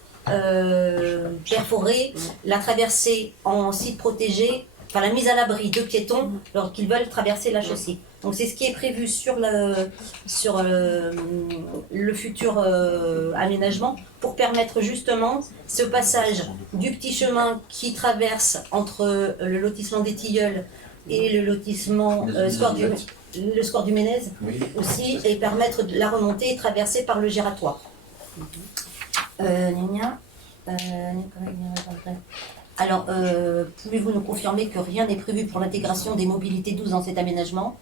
perforés, la traversée en site protégé, enfin la mise à l'abri de piétons lorsqu'ils veulent traverser la chaussée. Donc c'est ce qui est prévu sur le futur aménagement pour permettre justement ce passage du petit chemin qui traverse entre le lotissement des Tilleuls et le lotissement le square du Ménez aussi, et permettre la remontée et traversée par le giratoire. Alors, pouvez-vous nous confirmer que rien n'est prévu pour l'intégration des mobilités douces dans cet aménagement?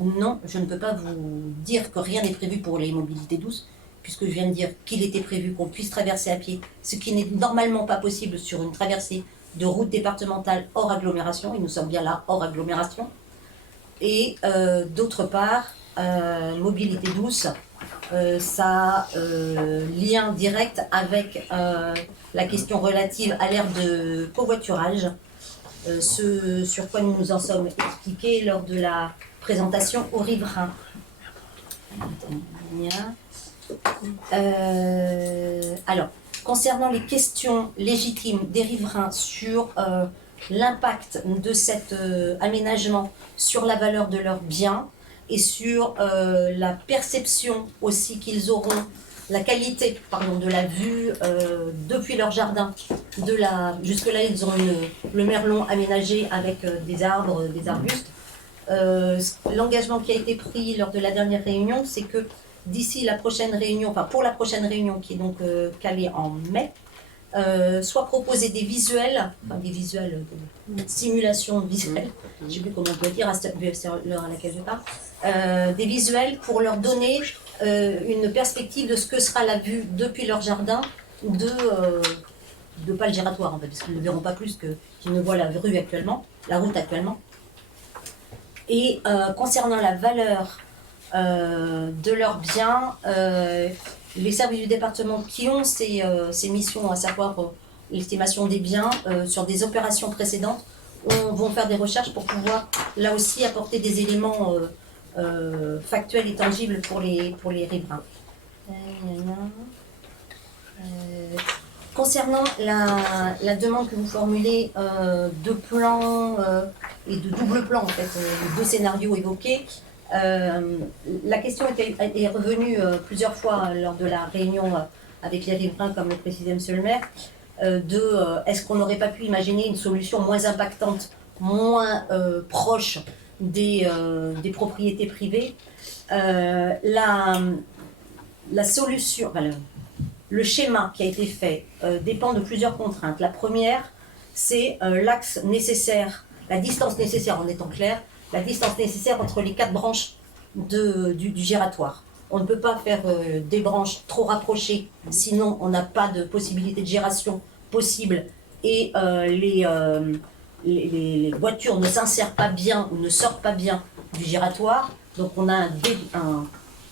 Non, je ne peux pas vous dire que rien n'est prévu pour les mobilités douces, puisque je viens de dire qu'il était prévu qu'on puisse traverser à pied, ce qui n'est normalement pas possible sur une traversée de route départementale hors agglomération, et nous sommes bien là, hors agglomération. Et d'autre part, mobilité douce, ça a lien direct avec la question relative à l'ère de covoiturage, ce sur quoi nous nous en sommes expliqués lors de la présentation aux riverains. Alors, concernant les questions légitimes des riverains sur l'impact de cet aménagement sur la valeur de leurs biens et sur la perception aussi qu'ils auront la qualité de la vue depuis leur jardin. Jusque-là, ils ont le merlon aménagé avec des arbres, des arbustes. L'engagement qui a été pris lors de la dernière réunion, c'est que d'ici la prochaine réunion, enfin pour la prochaine réunion qui est donc calée en mai, soit proposé des visuels, simulations visuelles, je ne sais plus comment on peut dire à l'heure à laquelle je parle, des visuels pour leur donner une perspective de ce que sera la vue depuis leur jardin de pas le giratoire en fait, parce qu'ils ne verront pas plus qu'ils ne voient la rue actuellement, la route actuellement. Et concernant la valeur de leurs biens, les services du département qui ont ces missions, à savoir l'estimation des biens sur des opérations précédentes, vont faire des recherches pour pouvoir là aussi apporter des éléments factuels et tangibles pour les riverains. Concernant la demande que vous formulez de plans et de double plan, en fait, deux scénarios évoqués, la question est revenue plusieurs fois lors de la réunion avec les riverains, comme le précisait M. le maire, est-ce qu'on n'aurait pas pu imaginer une solution moins impactante, moins proche des propriétés privées. La solution, le schéma qui a été fait dépend de plusieurs contraintes. La première, c'est l'axe nécessaire, la distance nécessaire, en étant clair, la distance nécessaire entre les 4 branches du giratoire. On ne peut pas faire des branches trop rapprochées, sinon on n'a pas de possibilité de gération possible et les voitures ne s'insèrent pas bien ou ne sortent pas bien du giratoire. Donc on a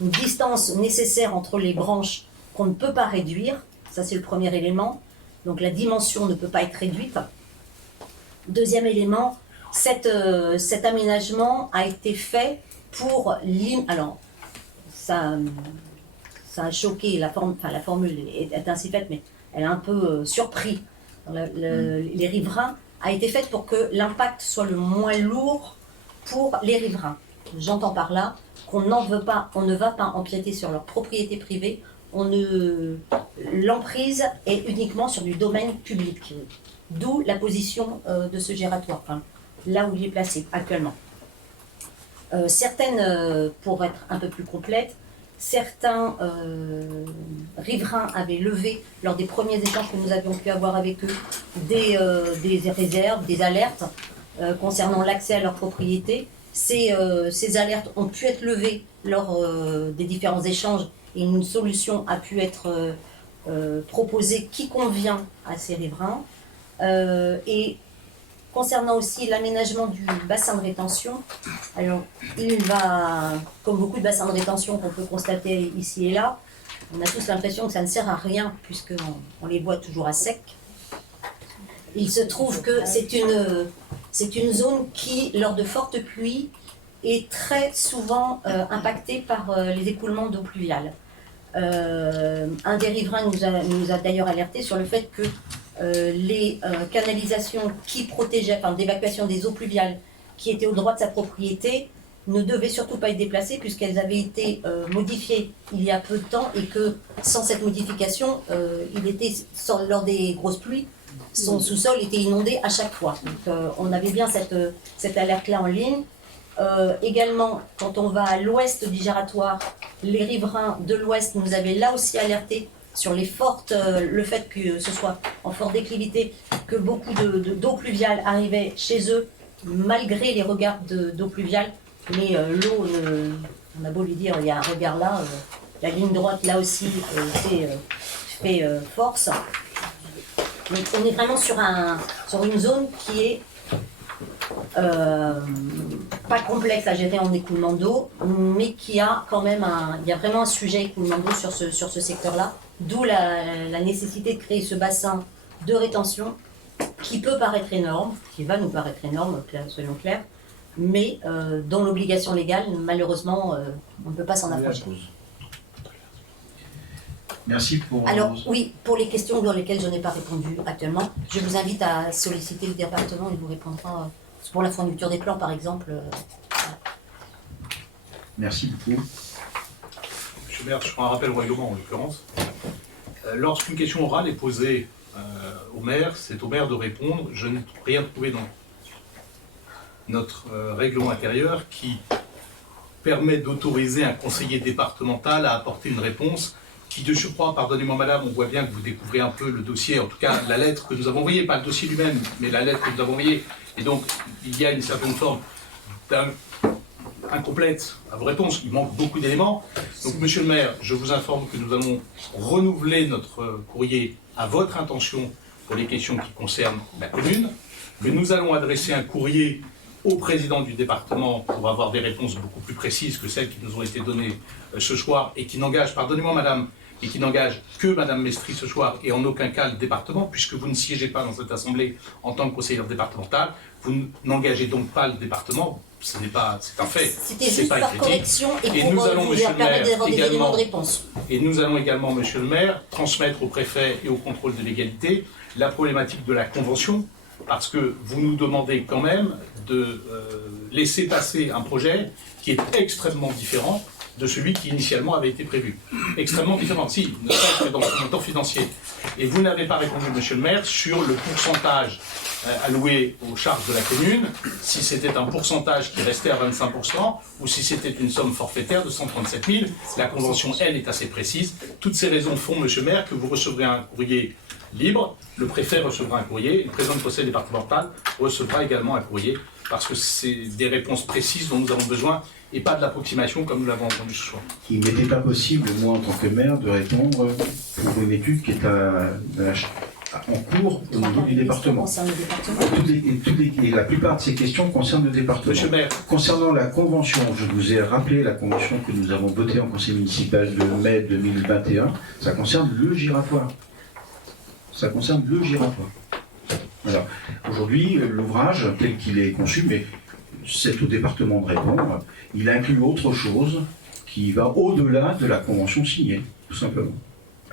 une distance nécessaire entre les branches qu'on ne peut pas réduire. Ça, c'est le premier élément. Donc la dimension ne peut pas être réduite. Deuxième élément, cet aménagement a été fait pour... Alors, ça a choqué, la formule est ainsi faite, mais elle a un peu surpris les riverains, a été faite pour que l'impact soit le moins lourd pour les riverains. J'entends par là qu'on ne va pas empiéter sur leur propriété privée, l'emprise est uniquement sur du domaine public. D'où la position de ce giratoire, là où il est placé actuellement. Certaines, pour être un peu plus complètes, certains riverains avaient levé, lors des premiers échanges que nous avions pu avoir avec eux, des réserves, des alertes concernant l'accès à leur propriété. Ces alertes ont pu être levées lors des différents échanges et une solution a pu être proposée qui convient à ces riverains. Et concernant aussi l'aménagement du bassin de rétention, alors il va, comme beaucoup de bassins de rétention qu'on peut constater ici et là, on a tous l'impression que ça ne sert à rien puisqu'on les voit toujours à sec. Il se trouve que c'est une zone qui, lors de fortes pluies, est très souvent impactée par les écoulements d'eau pluviale. Un des riverains nous a d'ailleurs alerté sur le fait que les canalisations qui protégeaient, d'évacuation des eaux pluviales qui étaient au droit de sa propriété ne devaient surtout pas être déplacées puisqu'elles avaient été modifiées il y a peu de temps et que sans cette modification, lors des grosses pluies, son sous-sol était inondé à chaque fois. Donc on avait bien cette alerte-là en ligne. Également, quand on va à l'ouest du giratoire, les riverains de l'ouest nous avaient là aussi alerté sur le fait que ce soit en forte déclivité, que beaucoup d'eau pluviale arrivait chez eux, malgré les regards d'eau pluviale. Mais l'eau, on a beau lui dire, il y a un regard là, la ligne droite là aussi fait force. Donc on est vraiment sur une zone qui est pas complexe à gérer en écoulement d'eau, mais qui a quand même il y a vraiment un sujet écoulement d'eau sur ce secteur-là, d'où la nécessité de créer ce bassin de rétention qui peut paraître énorme, qui va nous paraître énorme, soyons clairs, mais dont l'obligation légale, malheureusement, on ne peut pas s'en approcher. Merci pour... Alors oui, pour les questions dans lesquelles je n'ai pas répondu actuellement, je vous invite à solliciter le département, il vous répondra pour la fourniture des plans par exemple. Merci beaucoup. Monsieur le maire, sur un rappel au règlement en l'occurrence, lorsqu'une question orale est posée au maire, c'est au maire de répondre. Je n'ai rien trouvé dans notre règlement intérieur qui permet d'autoriser un conseiller départemental à apporter une réponse qui, de surcroît, pardonnez-moi madame, on voit bien que vous découvrez un peu le dossier, en tout cas la lettre que nous avons envoyée, pas le dossier lui-même, mais la lettre que nous avons envoyée, et donc il y a une certaine forme incomplète à vos réponses, il manque beaucoup d'éléments. Donc monsieur le maire, je vous informe que nous allons renouveler notre courrier à votre intention pour les questions qui concernent la commune, que nous allons adresser un courrier au président du département pour avoir des réponses beaucoup plus précises que celles qui nous ont été données ce soir et qui n'engagent, pardonnez-moi madame, et qui n'engagent que madame Mestry ce soir et en aucun cas le département, puisque vous ne siégez pas dans cette assemblée en tant que conseillère départementale, vous n'engagez donc pas le département, ce n'est pas, c'est un fait. C'était juste par correction et pour nous allons, monsieur le maire, d'avoir des éléments de réponse. Et nous allons également, monsieur le maire, transmettre au préfet et au contrôle de légalité la problématique de la convention, parce que vous nous demandez quand même de laisser passer un projet qui est extrêmement différent de celui qui initialement avait été prévu. Extrêmement différent, si, ne serait-ce que dans son montant financier. Et vous n'avez pas répondu, monsieur le maire, sur le pourcentage alloué aux charges de la commune, si c'était un pourcentage qui restait à 25%, ou si c'était une somme forfaitaire de 137 000. La convention, elle, est assez précise. Toutes ces raisons font, monsieur le maire, que vous recevrez un courrier libre, le préfet recevra un courrier, le président du conseil départemental recevra également un courrier, parce que c'est des réponses précises dont nous avons besoin, et pas de l'approximation comme nous l'avons entendu ce soir. Il n'était pas possible, moi en tant que maire, de répondre pour une étude qui est en cours au niveau du département. Et la plupart de ces questions concernent le département. Monsieur le maire. Concernant la convention, je vous ai rappelé la convention que nous avons votée en conseil municipal de mai 2021, ça concerne le giratoire. Ça concerne le giratoire. Alors, aujourd'hui, l'ouvrage, tel qu'il est conçu, mais c'est au département de répondre, il inclut autre chose qui va au-delà de la convention signée, tout simplement.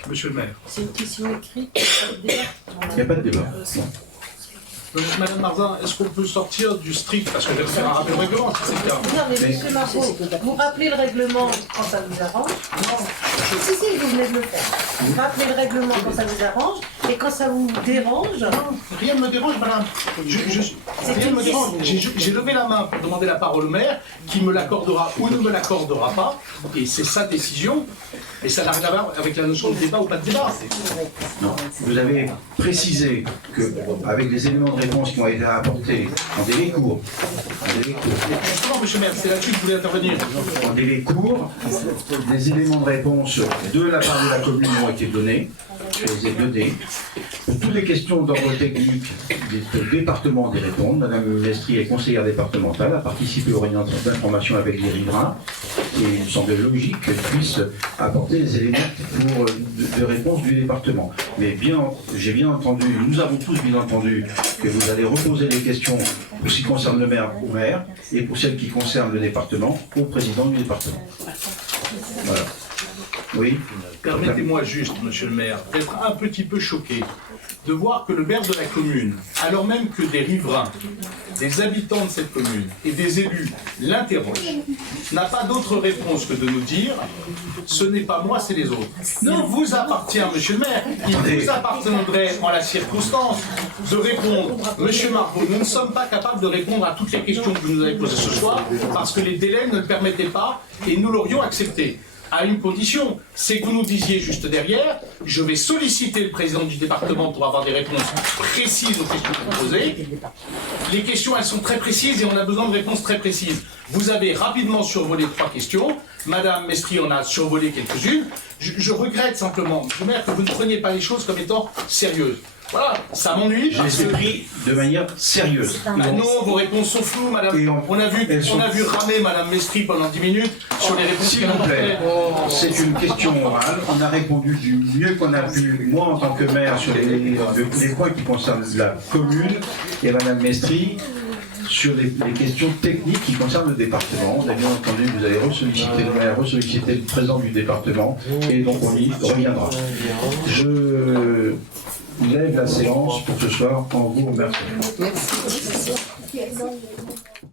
Monsieur le maire. C'est une question écrite, il n'y a pas de débat. Non. Madame Marzin, est-ce qu'on peut sortir du strict, parce que je vais faire un rappel au règlement, si c'est le cas. Non, mais monsieur Marceau, vous rappelez le règlement quand ça vous arrange. Non. Si, vous venez de le faire. Vous rappelez le règlement quand ça vous arrange, et quand ça vous dérange. Rien ne me dérange, madame. Rien ne me dérange. J'ai levé la main pour demander la parole au maire, qui me l'accordera ou ne me l'accordera pas, et c'est sa décision. Et ça n'a rien à voir avec la notion de débat ou pas de débat. Non, vous avez précisé qu'avec les éléments de réponse qui ont été apportés en délai court, Justement, monsieur le maire, c'est là-dessus que je voulais intervenir. En délai court, les éléments de réponse de la part de la commune ont été donnés, sur les 2D. Pour toutes les questions d'ordre technique, le département d'y répondre. Madame Mestry est conseillère départementale, a participé aux réunions d'information avec les riverains, et il me semble logique qu'elle puisse apporter les éléments de réponse du département. Mais j'ai bien entendu, nous avons tous bien entendu que vous allez reposer les questions pour ce qui concerne le maire au maire, et pour celles qui concernent le département au président du département. Voilà. Oui. Permettez-moi juste, monsieur le maire, d'être un petit peu choqué de voir que le maire de la commune, alors même que des riverains, des habitants de cette commune et des élus l'interrogent, n'a pas d'autre réponse que de nous dire « ce n'est pas moi, c'est les autres ». Non, vous appartient, monsieur le maire, il vous appartiendrait en la circonstance de répondre « Monsieur Margot, nous ne sommes pas capables de répondre à toutes les questions que vous nous avez posées ce soir parce que les délais ne le permettaient pas et nous l'aurions accepté ». À une condition, c'est que vous nous disiez juste derrière, je vais solliciter le président du département pour avoir des réponses précises aux questions que vous posez. Les questions, elles sont très précises et on a besoin de réponses très précises. Vous avez rapidement survolé 3 questions, Madame Mestry en a survolé quelques-unes. Je regrette simplement, monsieur le maire, que vous ne preniez pas les choses comme étant sérieuses. Voilà, ça m'ennuie. Je les ai pris de manière sérieuse. Bah non, vos réponses sont floues, madame. On a vu ramer madame Mestry pendant 10 minutes sur les réponses. S'il vous plaît, c'est une question orale. On a répondu du mieux qu'on a pu, moi en tant que maire, sur les points qui concernent la commune, et madame Mestry sur les questions techniques qui concernent le département. Vous avez bien entendu, vous avez ressollicité le maire, ressollicité le président du département, et donc on y reviendra. Je lève la séance pour ce soir. En vous remercie. Merci.